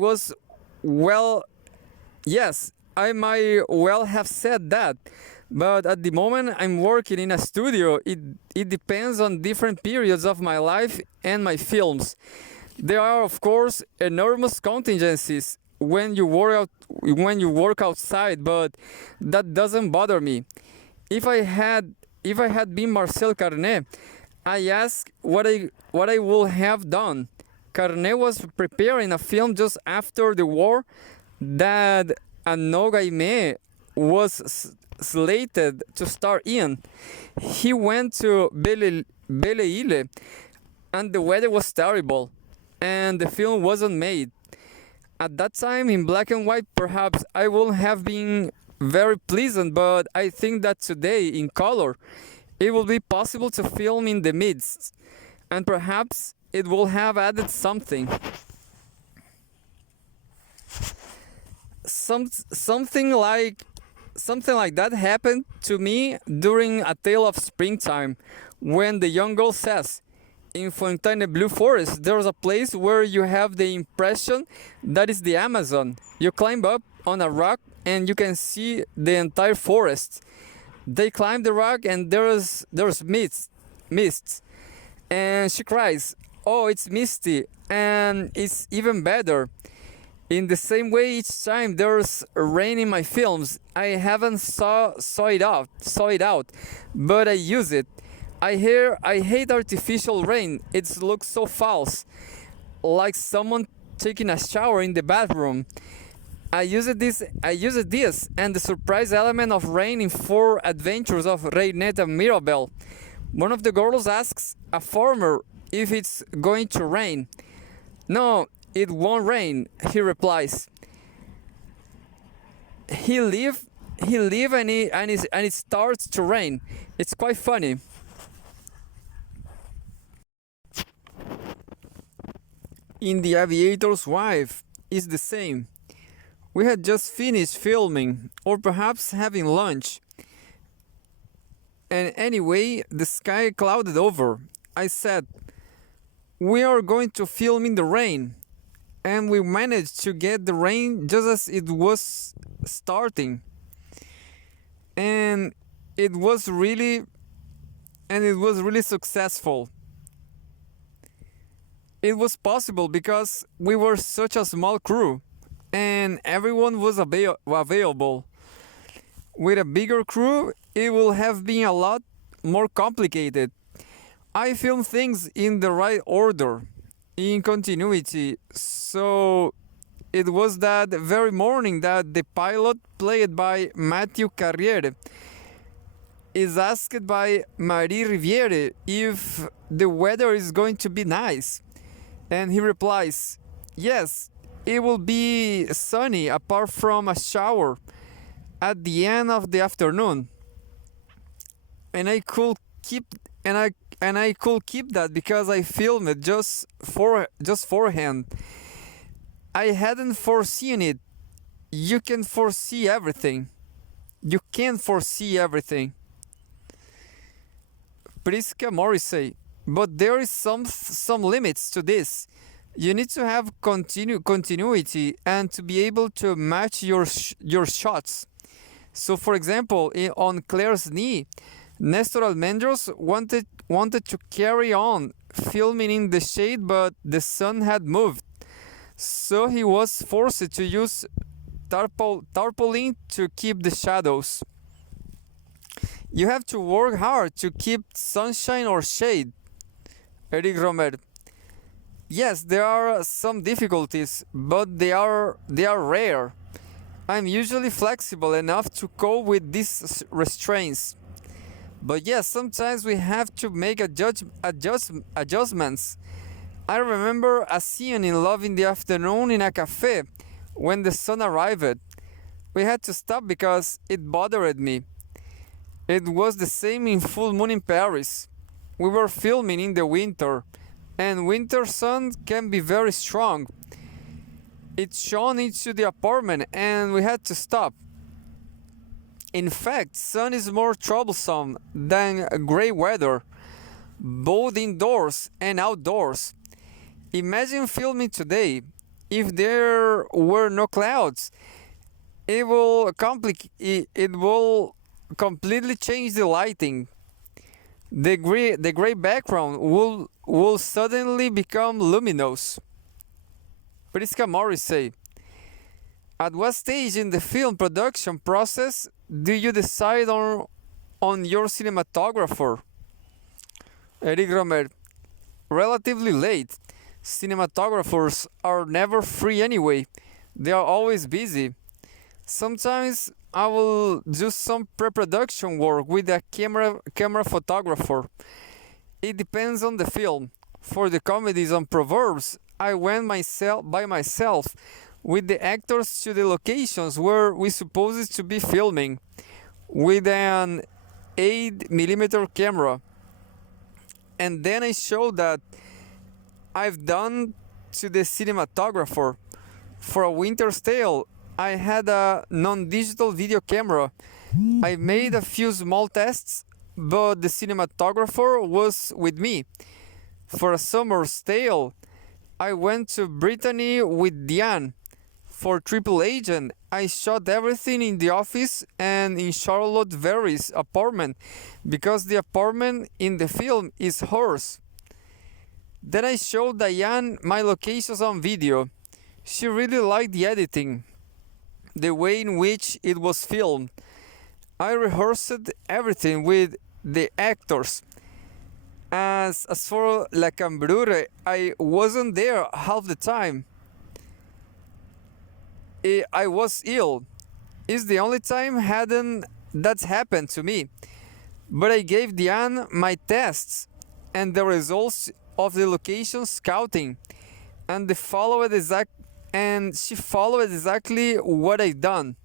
might well have said that. But at the moment I'm working in a studio, it depends on different periods of my life and my films. There are of course enormous contingencies when you work outside, but that doesn't bother me. If I had been Marcel Carné, I asked what I would have done. Carné was preparing a film just after the war that Anogaime was slated to star in. He went to Belle-Île, and the weather was terrible, and the film wasn't made. At that time, in black and white, perhaps I would have been very pleasant, but I think that today, in color, it will be possible to film in the midst, and perhaps it will have added something. Something like that happened to me during A Tale of Springtime, when the young girl says, in Fontainebleau Forest, there's a place where you have the impression that is the Amazon. You climb up on a rock and you can see the entire forest. They climb the rock and there's mist. And she cries, oh, it's misty, and it's even better. In the same way, each time there's rain in my films, I haven't saw it out, but I use it. I hate artificial rain. It looks so false, like someone taking a shower in the bathroom. I use this, and the surprise element of rain in 4 Adventures of Reinette and Mirabel. One of the girls asks a farmer if it's going to rain. No, it won't rain, he replies. He leave and it starts to rain. It's quite funny. In The Aviator's Wife, it's the same. We had just finished filming, or perhaps having lunch. And anyway, the sky clouded over. I said, we are going to film in the rain. And we managed to get the rain just as it was starting. And it was really successful. It was possible because we were such a small crew and everyone was available. With a bigger crew, it would have been a lot more complicated. I filmed things in the right order, in continuity, so it was that very morning that the pilot, played by Matthew Carriere, is asked by Marie Riviere if the weather is going to be nice. And he replies, yes, it will be sunny apart from a shower at the end of the afternoon. And I could keep that because I filmed it just forehand. I hadn't foreseen it. You can foresee everything. You can't foresee everything. Priska Morrissey. But there is some limits to this. You need to have continuity and to be able to match your shots. So, for example, on Claire's knee, Nestor Almendros wanted to carry on filming in the shade, but the sun had moved, so he was forced to use tarpaulin to keep the shadows. You have to work hard to keep sunshine or shade. Eric Rohmer. Yes, there are some difficulties, but they are rare. I'm usually flexible enough to cope with these restraints. But yes, sometimes we have to make adjustments. I remember a scene in Love in the Afternoon in a cafe when the sun arrived. We had to stop because it bothered me. It was the same in Full Moon in Paris. We were filming in the winter, and winter sun can be very strong. It shone into the apartment and we had to stop. In fact, sun is more troublesome than gray weather, both indoors and outdoors. Imagine filming today. If there were no clouds, it will completely change the lighting. The gray background will suddenly become luminous. Priska Morrissey. At what stage in the film production process do you decide on your cinematographer? Eric Rohmer. Relatively late. Cinematographers are never free anyway. They are always busy. Sometimes I will do some pre-production work with a camera photographer. It depends on the film. For the comedies on Proverbs, I went by myself with the actors to the locations where we supposed to be filming with an 8mm camera. And then I showed that I've done to the cinematographer. For A Winter's Tale, I had a non-digital video camera. I made a few small tests, but the cinematographer was with me. For A Summer's Tale, I went to Brittany with Diane. For Triple Agent, I shot everything in the office and in Charlotte Berry's apartment because the apartment in the film is hers. Then I showed Diane my locations on video. She really liked the editing, the way in which it was filmed. I rehearsed everything with the actors. As for La Cambrure, I wasn't there half the time. I was ill. It's the only time that's happened to me. But I gave Diane my tests and the results of the location scouting, and she followed exactly what I done.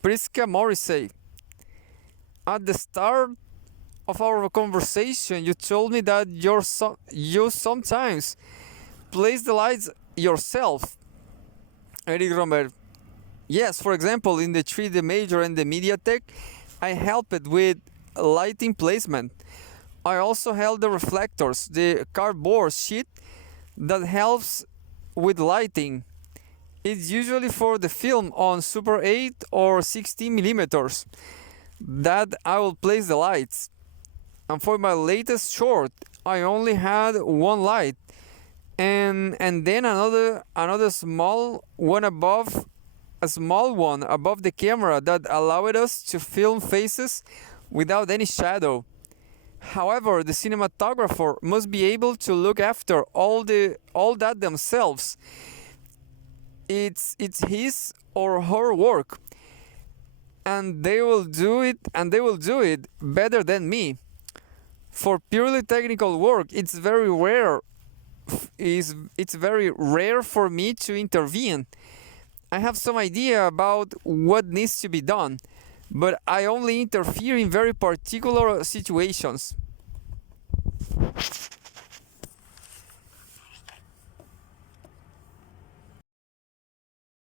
Priska Morrissey. At the start of our conversation, you told me that you sometimes place the lights yourself. Eric Rohmer. Yes, for example, in the 3D Major and the MediaTek, I helped with lighting placement. I also held the reflectors, the cardboard sheet that helps with lighting. It's usually for the film on Super 8 or 16mm that I will place the lights. And for my latest short, I only had one light, and then another small one above the camera that allowed us to film faces without any shadow. However, the cinematographer must be able to look after all that themselves. It's his or her work, and they will do it better than me. For purely technical work, it's very rare for me to intervene. I have some idea about what needs to be done, but I only interfere in very particular situations.